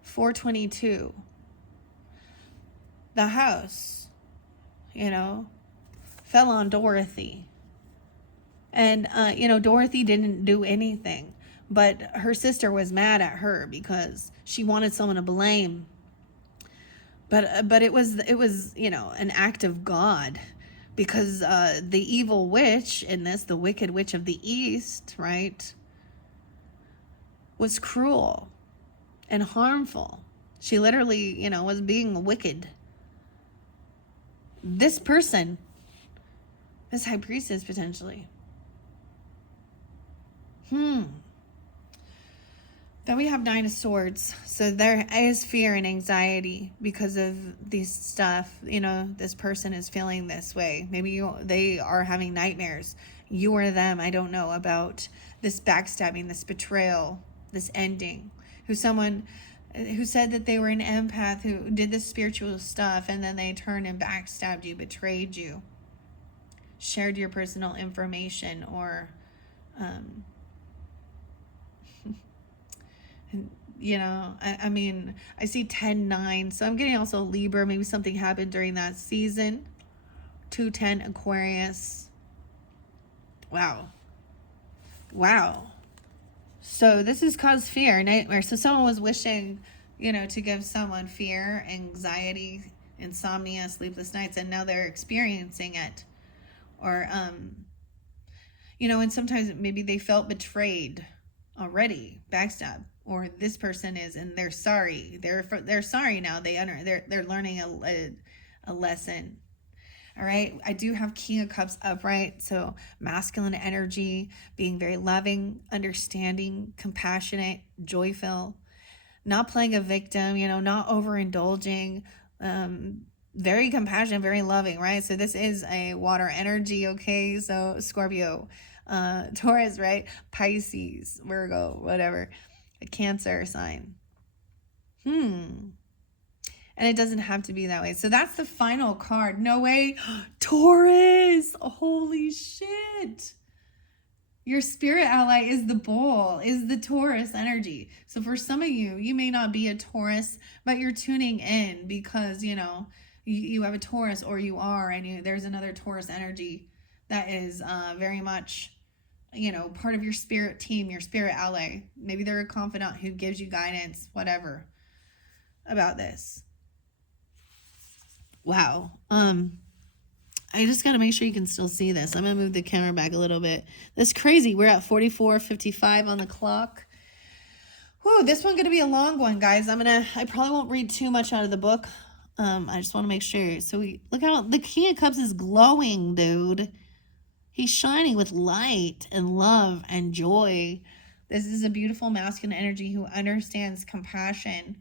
422, the house, fell on Dorothy. And, Dorothy didn't do anything, but her sister was mad at her because she wanted someone to blame. But it was, an act of God, because, the evil witch in this, the wicked witch of the East, right, was cruel and harmful. She literally, was being wicked. This person, this High Priestess potentially. Then we have 9 of Swords. So there is fear and anxiety because of these stuff. This person is feeling this way. Maybe they are having nightmares. You or them, I don't know, about this backstabbing, this betrayal, this ending. Someone who said that they were an empath who did this spiritual stuff and then they turned and backstabbed you, betrayed you, shared your personal information, or I mean, I see 10-9, so I'm getting also Libra. Maybe something happened during that season. 210, Aquarius. Wow. So this has caused fear, nightmare. So someone was wishing, to give someone fear, anxiety, insomnia, sleepless nights, and now they're experiencing it. Or, and sometimes maybe they felt betrayed already, backstab, or this person is, and they're sorry. They're sorry now. They're learning a lesson. All right. I do have King of Cups upright. So masculine energy, being very loving, understanding, compassionate, joyful, not playing a victim, not overindulging, very compassionate, very loving, right? So this is a water energy. Okay. So Scorpio, Taurus, right? Pisces, Virgo, whatever, a Cancer sign. And it doesn't have to be that way. So that's the final card. No way. Taurus. Holy shit. Your spirit ally is the bull, is the Taurus energy. So for some of you, you may not be a Taurus, but you're tuning in because, you have a Taurus, or you are, and there's another Taurus energy that is very much you know, part of your spirit team, your spirit ally. Maybe they're a confidant who gives you guidance, whatever, about this. Wow. I just got to make sure you can still see this. I'm going to move the camera back a little bit. That's crazy. We're at 44:55 on the clock. Whew, this one's going to be a long one, guys. I probably won't read too much out of the book. I just want to make sure. So look how the King of Cups is glowing, dude. He's shining with light and love and joy. This is a beautiful masculine energy who understands compassion,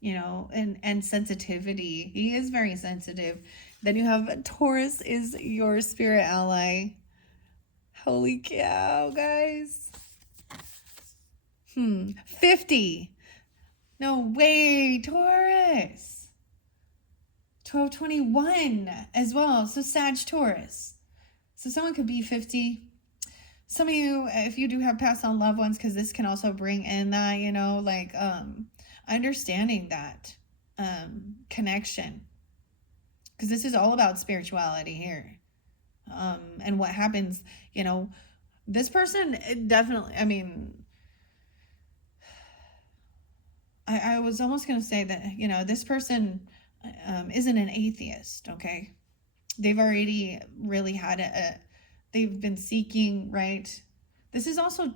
you know, and sensitivity. He is very sensitive. Then you have Taurus is your spirit ally. Holy cow, guys. 50. No way, Taurus. 1221 as well. So Sag Taurus. So someone could be 50. Some of you, if you do have passed on loved ones, because this can also bring in that, you know, like understanding that connection. Because this is all about spirituality here. And what happens, you know, this person definitely, I mean, I was almost going to say that, you know, this person isn't an atheist, okay? They've already really had they've been seeking, right? This is also,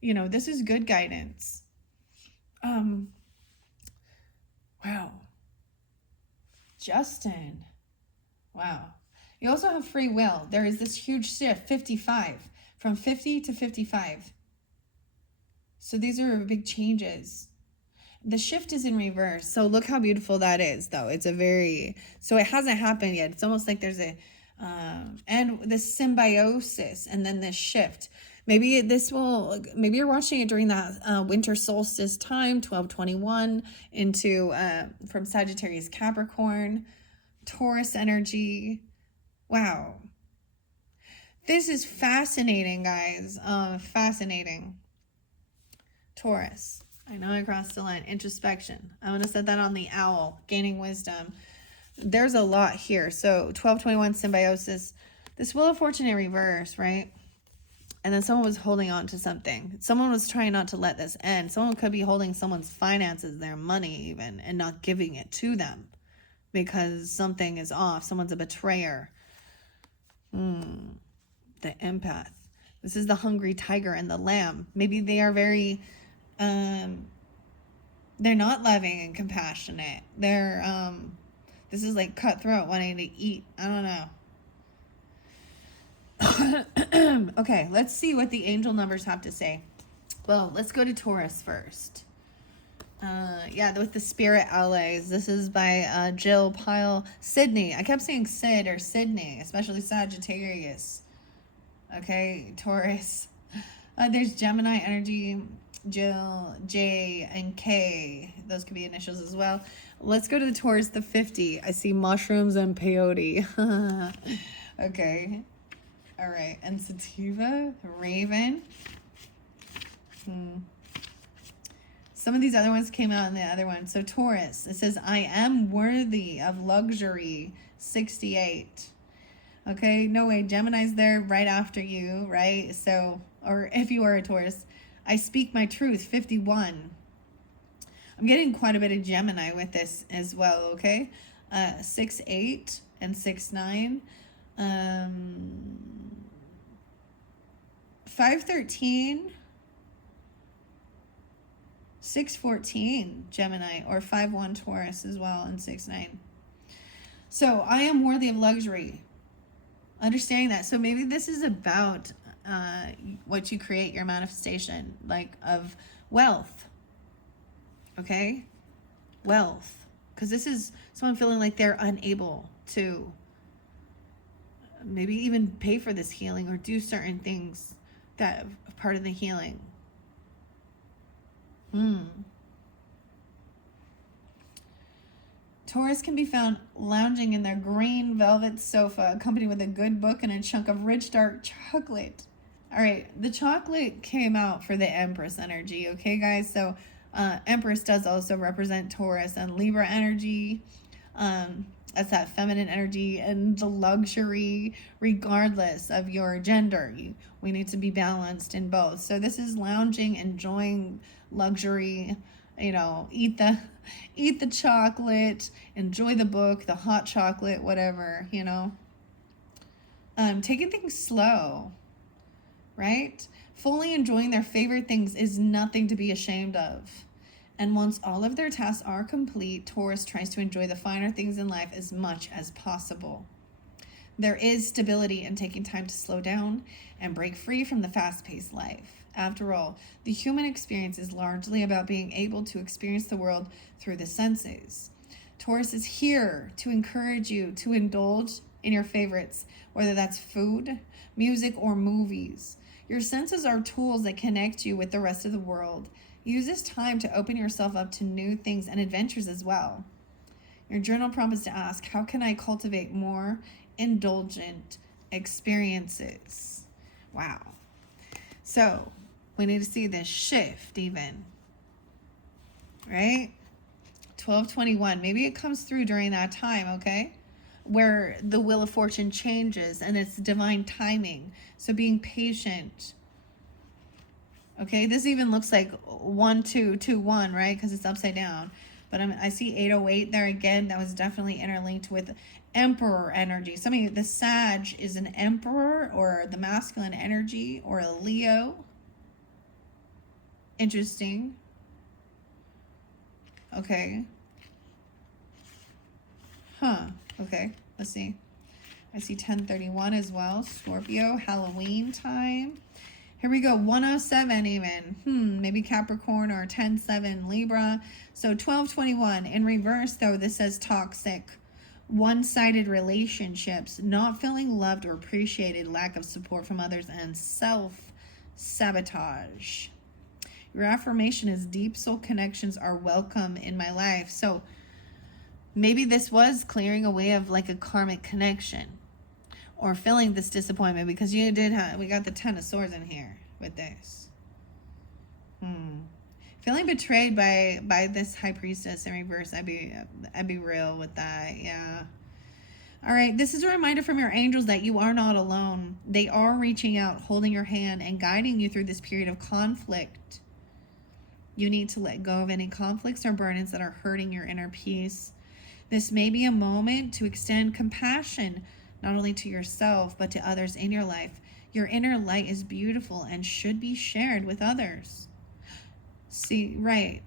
you know, this is good guidance. Wow. Justin. Wow. You also have free will. There is this huge shift, 55, from 50 to 55. So these are big changes. The shift is in reverse. So look how beautiful that is, though. It's a very, so it hasn't happened yet. It's almost like there's and this symbiosis and then this shift. Maybe you're watching it during that winter solstice time, 1221, into from Sagittarius, Capricorn, Taurus energy. Wow. This is fascinating, guys. Fascinating. Taurus. I know I crossed the line. Introspection. I'm going to set that on the owl. Gaining wisdom. There's a lot here. So 1221 symbiosis. This Wheel of Fortune in reverse, right? And then someone was holding on to something. Someone was trying not to let this end. Someone could be holding someone's finances, their money even, and not giving it to them because something is off. Someone's a betrayer. The empath. This is the hungry tiger and the lamb. Maybe they are very... they're not loving and compassionate. They're this is like cutthroat, wanting to eat. I don't know. Okay, let's see what the angel numbers have to say. Well, let's go to Taurus first. Yeah, with the spirit allies. This is by Jill Pyle Sydney. I kept saying Sid or Sydney, especially Sagittarius. Okay, Taurus. There's Gemini energy. Jill, J, and K. Those could be initials as well. Let's go to the Taurus, the 50. I see mushrooms and peyote. Okay. All right. And sativa, raven. Some of these other ones came out in the other one. So Taurus, it says, I am worthy of luxury, 68. Okay. No way. Gemini's there right after you, right? So, or if you are a Taurus, I speak my truth, 51. I'm getting quite a bit of Gemini with this as well, okay? 6-8 and 6-9. 5-13. 6-14 Gemini, or 5-1 Taurus as well, and 6-9. So I am worthy of luxury. Understanding that. So maybe this is about what you create, your manifestation, like of wealth. Okay? Wealth. Because this is someone feeling like they're unable to maybe even pay for this healing or do certain things that are part of the healing. Taurus can be found lounging in their green velvet sofa, accompanied with a good book and a chunk of rich dark chocolate. All right, the chocolate came out for the Empress energy, okay, guys? So Empress does also represent Taurus and Libra energy, as that feminine energy and the luxury, regardless of your gender. We need to be balanced in both. So this is lounging, enjoying luxury, eat the chocolate, enjoy the book, the hot chocolate, whatever, taking things slow, right? Fully enjoying their favorite things is nothing to be ashamed of. And once all of their tasks are complete, Taurus tries to enjoy the finer things in life as much as possible. There is stability in taking time to slow down and break free from the fast-paced life. After all, the human experience is largely about being able to experience the world through the senses. Taurus is here to encourage you to indulge in your favorites, whether that's food, music, or movies. Your senses are tools that connect you with the rest of the world. Use this time to open yourself up to new things and adventures as well. Your journal prompt is to ask, how can I cultivate more indulgent experiences? Wow. So we need to see this shift even, right? 1221. Maybe it comes through during that time, okay? Where the wheel of fortune changes and it's divine timing. So being patient. Okay, this even looks like 1221, right? Because it's upside down. But I see 808 there again. That was definitely interlinked with Emperor energy. The Sag is an Emperor or the masculine energy or a Leo. Interesting. Okay. Okay, let's see. I see 1031 as well. Scorpio, Halloween time. Here we go, 107 even. Maybe Capricorn or 10-7 Libra. So 1221. In reverse, though, this says toxic, one-sided relationships, not feeling loved or appreciated, lack of support from others, and self-sabotage. Your affirmation is deep soul connections are welcome in my life. So maybe this was clearing away of like a karmic connection. Or feeling this disappointment because we got the 10 of swords in here with this. Feeling betrayed by this high priestess in reverse. I'd be real with that. Yeah. All right. This is a reminder from your angels that you are not alone. They are reaching out, holding your hand, and guiding you through this period of conflict. You need to let go of any conflicts or burdens that are hurting your inner peace. This may be a moment to extend compassion not only to yourself, but to others in your life. Your inner light is beautiful and should be shared with others. See, right.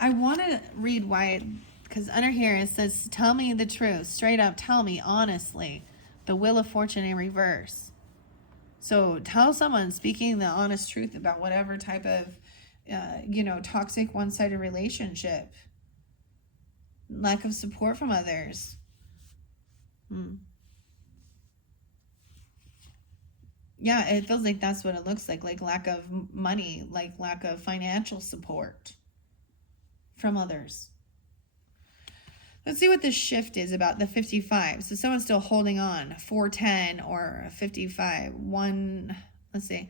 I want to read why, because under here it says, tell me the truth. Straight up, tell me honestly. The Wheel of Fortune in reverse. So tell someone speaking the honest truth about whatever type of, toxic one-sided relationship. Lack of support from others. Yeah, it feels like that's what it looks like lack of money, like lack of financial support from others. Let's see what the shift is about the 55. So someone's still holding on, 410 or 55. Let's see,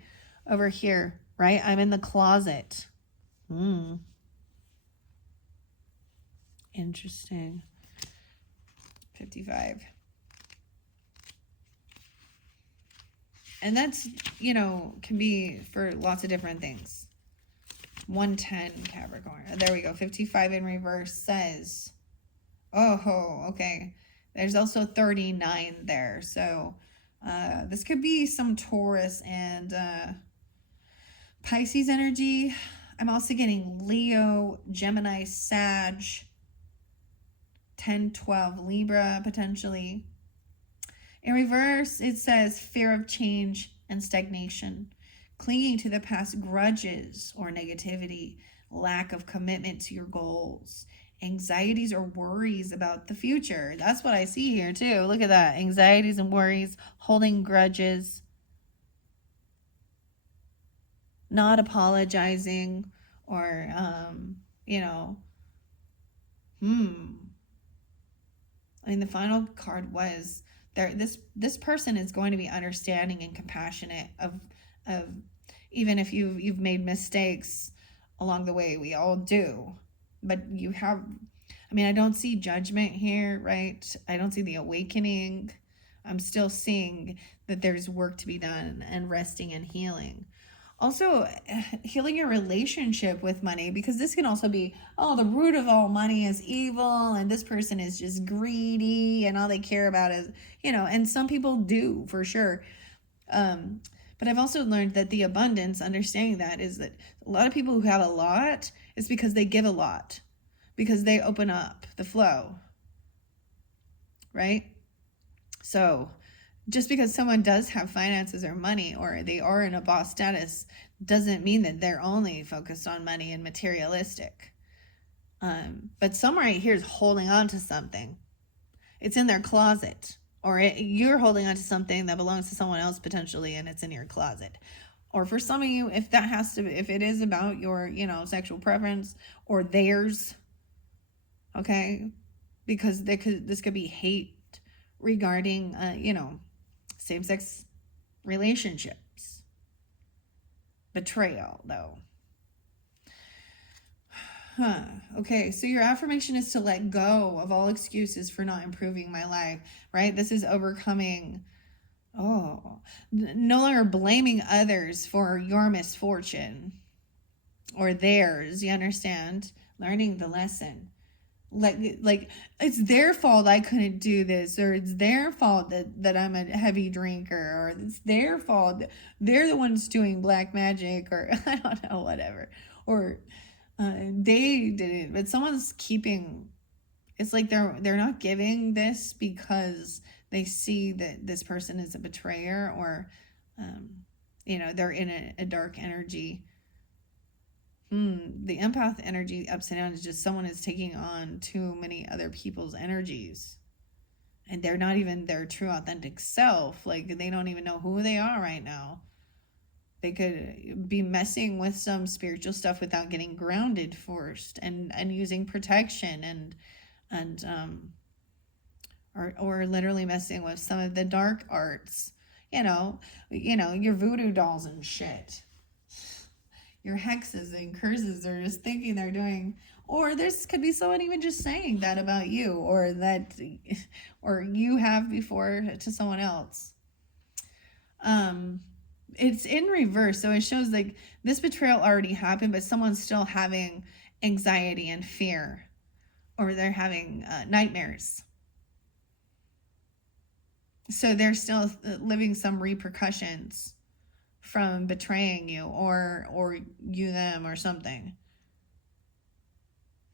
over here, right? I'm in the closet. Interesting. 55. And that's, can be for lots of different things. 110 Capricorn. There we go. 55 in reverse says, okay. There's also 39 there. So this could be some Taurus and Pisces energy. I'm also getting Leo, Gemini, Sag, 10, 12 Libra potentially. In reverse, it says fear of change and stagnation, clinging to the past grudges or negativity, lack of commitment to your goals, anxieties or worries about the future. That's what I see here too. Look at that. Anxieties and worries, holding grudges, not apologizing, or, the final card was there. This person is going to be understanding and compassionate of even if you've made mistakes along the way. We all do, but I mean, I don't see judgment here, right? I don't see the awakening. I'm still seeing that there's work to be done and resting and healing. Also, healing your relationship with money, because this can also be, oh, the root of all money is evil and this person is just greedy and all they care about is, and some people do for sure. But I've also learned that the abundance, understanding that, is that a lot of people who have a lot is because they give a lot, because they open up the flow, right? So just because someone does have finances or money, or they are in a boss status, doesn't mean that they're only focused on money and materialistic. But some right here is holding on to something. It's in their closet, or you're holding on to something that belongs to someone else potentially, and it's in your closet. Or for some of you, if it is about your, sexual preference or theirs, okay, because this could be hate regarding, same-sex relationships. Betrayal, though. Okay, so your affirmation is to let go of all excuses for not improving my life, right? This is overcoming, no longer blaming others for your misfortune or theirs, you understand? Learning the lesson. Like it's their fault I couldn't do this, or it's their fault that I'm a heavy drinker, or it's their fault that they're the ones doing black magic, or I don't know, whatever, or they did it, but someone's keeping. It's like they're not giving this because they see that this person is a betrayer, or they're in a dark energy. The empath energy upside down is just someone is taking on too many other people's energies. And they're not even their true authentic self. Like, they don't even know who they are right now. They could be messing with some spiritual stuff without getting grounded first, and using protection or literally messing with some of the dark arts. Your voodoo dolls and shit. Your hexes and curses are just thinking they're doing, or this could be someone even just saying that about you, or you have before to someone else. It's in reverse, so it shows like this betrayal already happened, but someone's still having anxiety and fear, or they're having nightmares. So they're still living some repercussions from betraying you, or you them, or something.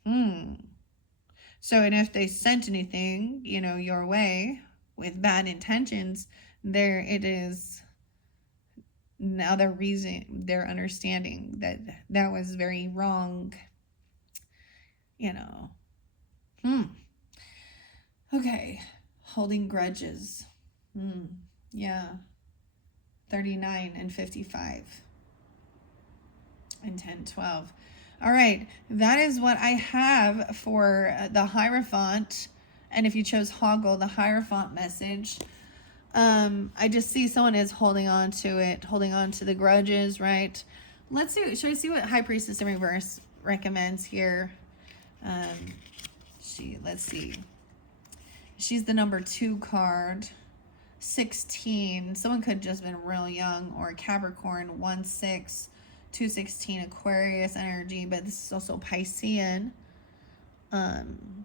So, and if they sent anything, your way with bad intentions, there it is. Now they're understanding that was very wrong. Okay, holding grudges. Yeah. 39 and 55 and 10, 12. All right, that is what I have for the hierophant. And if you chose Hoggle, the hierophant message, I just see someone is holding on to it, holding on to the grudges, right? Let's see. Should I see what High Priestess in reverse recommends here? Let's see. She's the number 2 card. 16. Someone could have just been real young, or Capricorn 1/6, 2/16 Aquarius energy, but this is also Piscean. In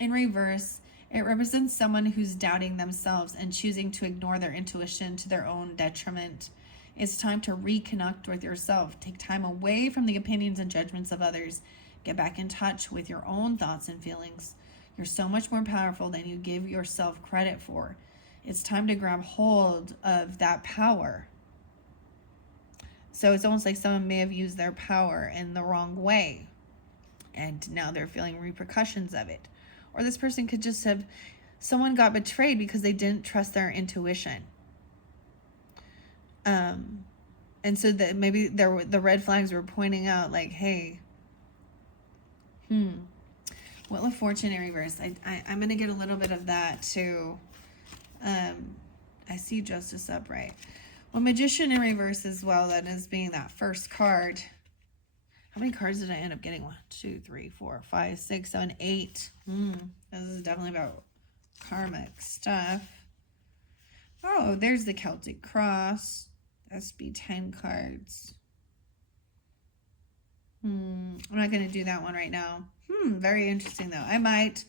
reverse, it represents someone who's doubting themselves and choosing to ignore their intuition to their own detriment. It's time to reconnect with yourself. Take time away from the opinions and judgments of others. Get back in touch with your own thoughts and feelings. You're so much more powerful than you give yourself credit for. It's time to grab hold of that power. So it's almost like someone may have used their power in the wrong way, and now they're feeling repercussions of it. Or this person could just have, someone got betrayed because they didn't trust their intuition. And so that maybe the red flags were pointing out like, hey, Wheel of Fortune in reverse. I'm going to get a little bit of that too. I see Justice upright. Well, Magician in reverse as well. That is being that first card. How many cards did I end up getting? 1, 2, 3, 4, 5, 6, 7, 8. This is definitely about karmic stuff. Oh, there's the Celtic Cross. That's be 10 cards. I'm not going to do that one right now. Very interesting though. I might.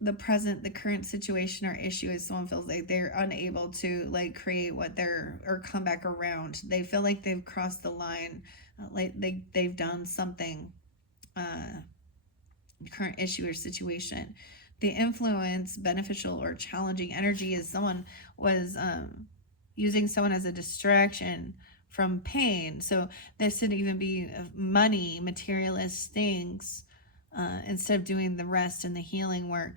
The current situation or issue is someone feels like they're unable to like create what they're, or come back around. They feel like they've crossed the line, like they've done something, current issue or situation. The influence, beneficial or challenging energy is someone was using someone as a distraction from pain. So this could even be money, materialist things, instead of doing the rest and the healing work,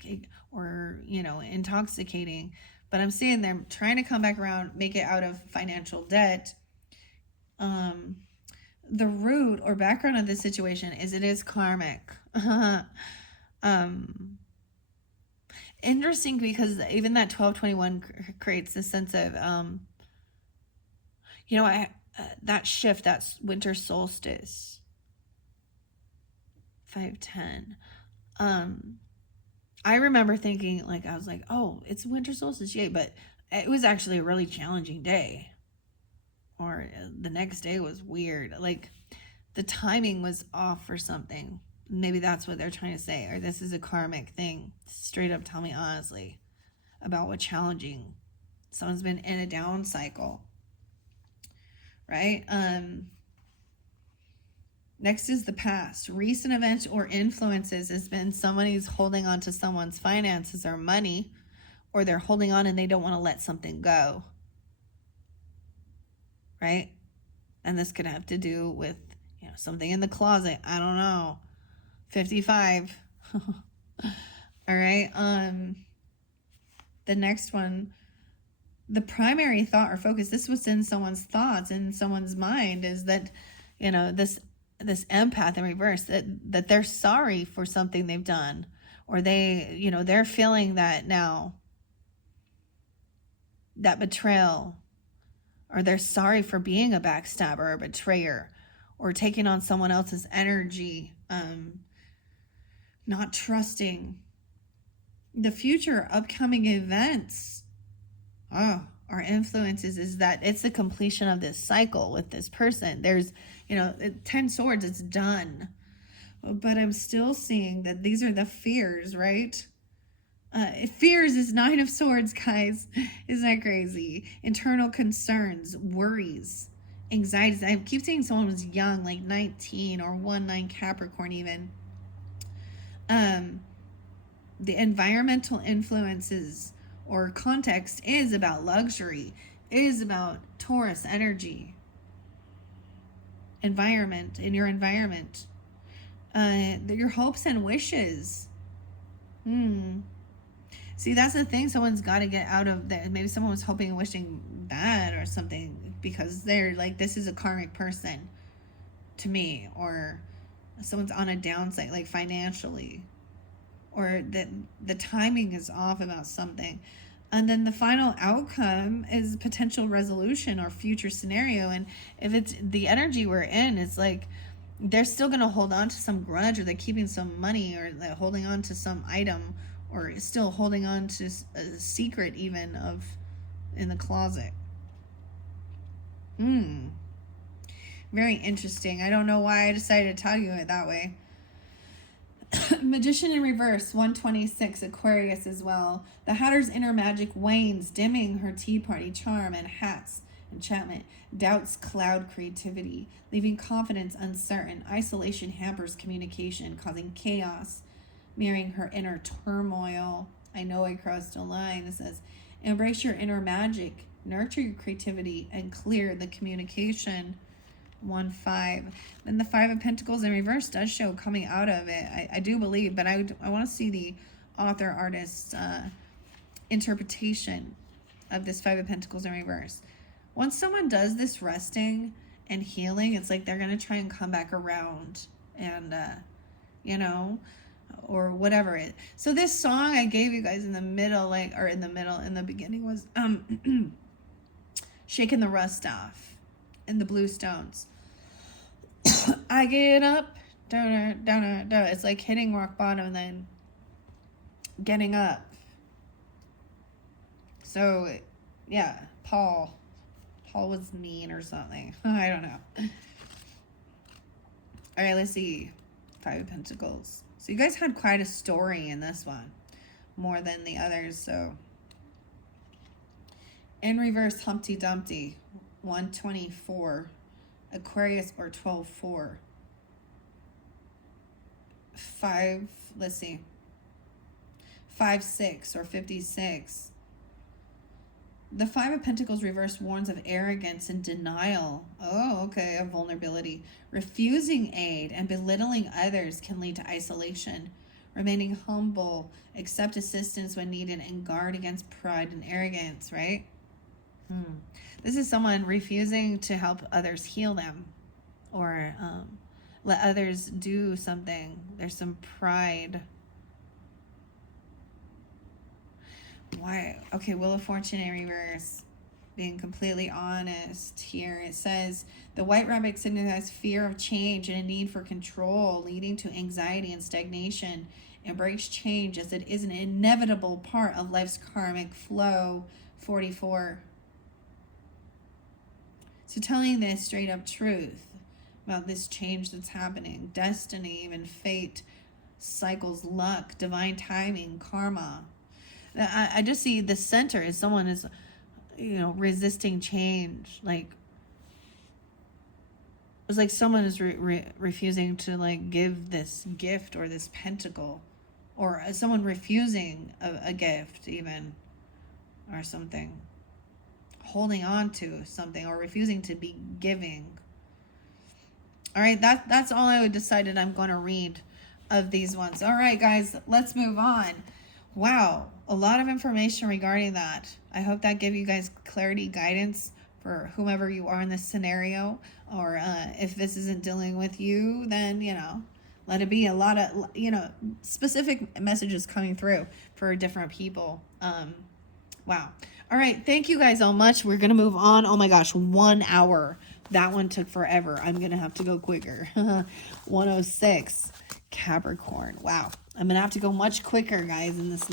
or, you know, intoxicating. But I'm seeing them trying to come back around, make it out of financial debt. The root or background of this situation is it is karmic. Interesting, because even that 1221 creates this sense of, you know, that shift, that's winter solstice. 510. I remember thinking, like, I was like, oh, it's winter solstice, yay, but it was actually a really challenging day. Or the next day was weird. Like, the timing was off for something. Maybe that's what they're trying to say. Or this is a karmic thing. Straight up tell me honestly about what challenging. Someone's been in a down cycle. Right? Next is the past. Recent events or influences has been somebody's holding on to someone's finances or money, or they're holding on and they don't want to let something go. Right? And this could have to do with, you know, something in the closet. I don't know. 55. All right. The next one, the primary thought or focus, this was in someone's thoughts, in someone's mind, is that, you know, this empath in reverse, that they're sorry for something they've done, or they, you know, they're feeling that now, that betrayal, or they're sorry for being a backstabber or a betrayer, or taking on someone else's energy, not trusting. The future upcoming events, our influences is that it's the completion of this cycle with this person. There's, you know, 10 swords, it's done. But I'm still seeing that these are the fears, right? Fears is 9 of swords, guys. Isn't that crazy? Internal concerns, worries, anxieties. I keep saying someone was young, like 19 or 1-9 Capricorn even. The environmental influences or context is about luxury, is about Taurus energy. Environment, in your environment. Your hopes and wishes. See, that's the thing. Someone's got to get out of that. Maybe someone was hoping and wishing bad or something, because they're like, this is a karmic person to me, or someone's on a downside, like financially, or that the timing is off about something. And then the final outcome is potential resolution or future scenario. And if it's the energy we're in, it's like they're still going to hold on to some grudge, or they're keeping some money, or they're holding on to some item, or still holding on to a secret even of in the closet. Very interesting. I don't know why I decided to tell you it that way. Magician in reverse, 126, Aquarius as well. The Hatter's inner magic wanes, dimming her tea party charm and hat's enchantment. Doubts cloud creativity, leaving confidence uncertain. Isolation hampers communication, causing chaos, mirroring her inner turmoil. I know I crossed a line. It says, embrace your inner magic, nurture your creativity, and clear the communication. 1-5. Then the 5 of Pentacles in reverse does show coming out of it. I do believe, but I want to see the author artist's interpretation of this 5 of Pentacles in reverse. Once someone does this resting and healing, it's like they're going to try and come back around, and you know, or whatever it. So this song I gave you guys in the middle, in the beginning was Shaking the Rust Off and the Blue Stones. I get up, down, down, down. It's like hitting rock bottom and then getting up. So, yeah, Paul was mean or something. I don't know. All right, let's see. 5 of Pentacles. So you guys had quite a story in this one, more than the others. So in reverse, Humpty Dumpty, 124, Aquarius, or 12-4. 5, let's see, 5-6 or 56. The 5 of Pentacles reverse warns of arrogance and denial. Oh, okay, of vulnerability. Refusing aid and belittling others can lead to isolation. Remaining humble, accept assistance when needed, and guard against pride and arrogance, right? This is someone refusing to help others heal them, or let others do something. There's some pride. Why? Okay, Wheel of Fortune in reverse. Being completely honest here. It says, the white rabbit signifies fear of change and a need for control, leading to anxiety and stagnation. Embrace change as it is an inevitable part of life's karmic flow. 44. So telling this straight up truth about this change that's happening. Destiny, even fate, cycles, luck, divine timing, karma. I just see the center as someone is, resisting change. Like, it's like someone is refusing to, like, give this gift or this pentacle, or someone refusing a gift even, or something, holding on to something, or refusing to be giving. All right, that's all I decided I'm going to read of these ones. All right, guys, let's move on. Wow, a lot of information regarding that. I hope that gave you guys clarity, guidance for whomever you are in this scenario. Or if this isn't dealing with you, then, let it be. A lot of, specific messages coming through for different people. Wow. All right, thank you guys so much. We're going to move on. Oh my gosh, 1 hour. That one took forever. I'm going to have to go quicker. 106, Capricorn. Wow. I'm going to have to go much quicker, guys, in this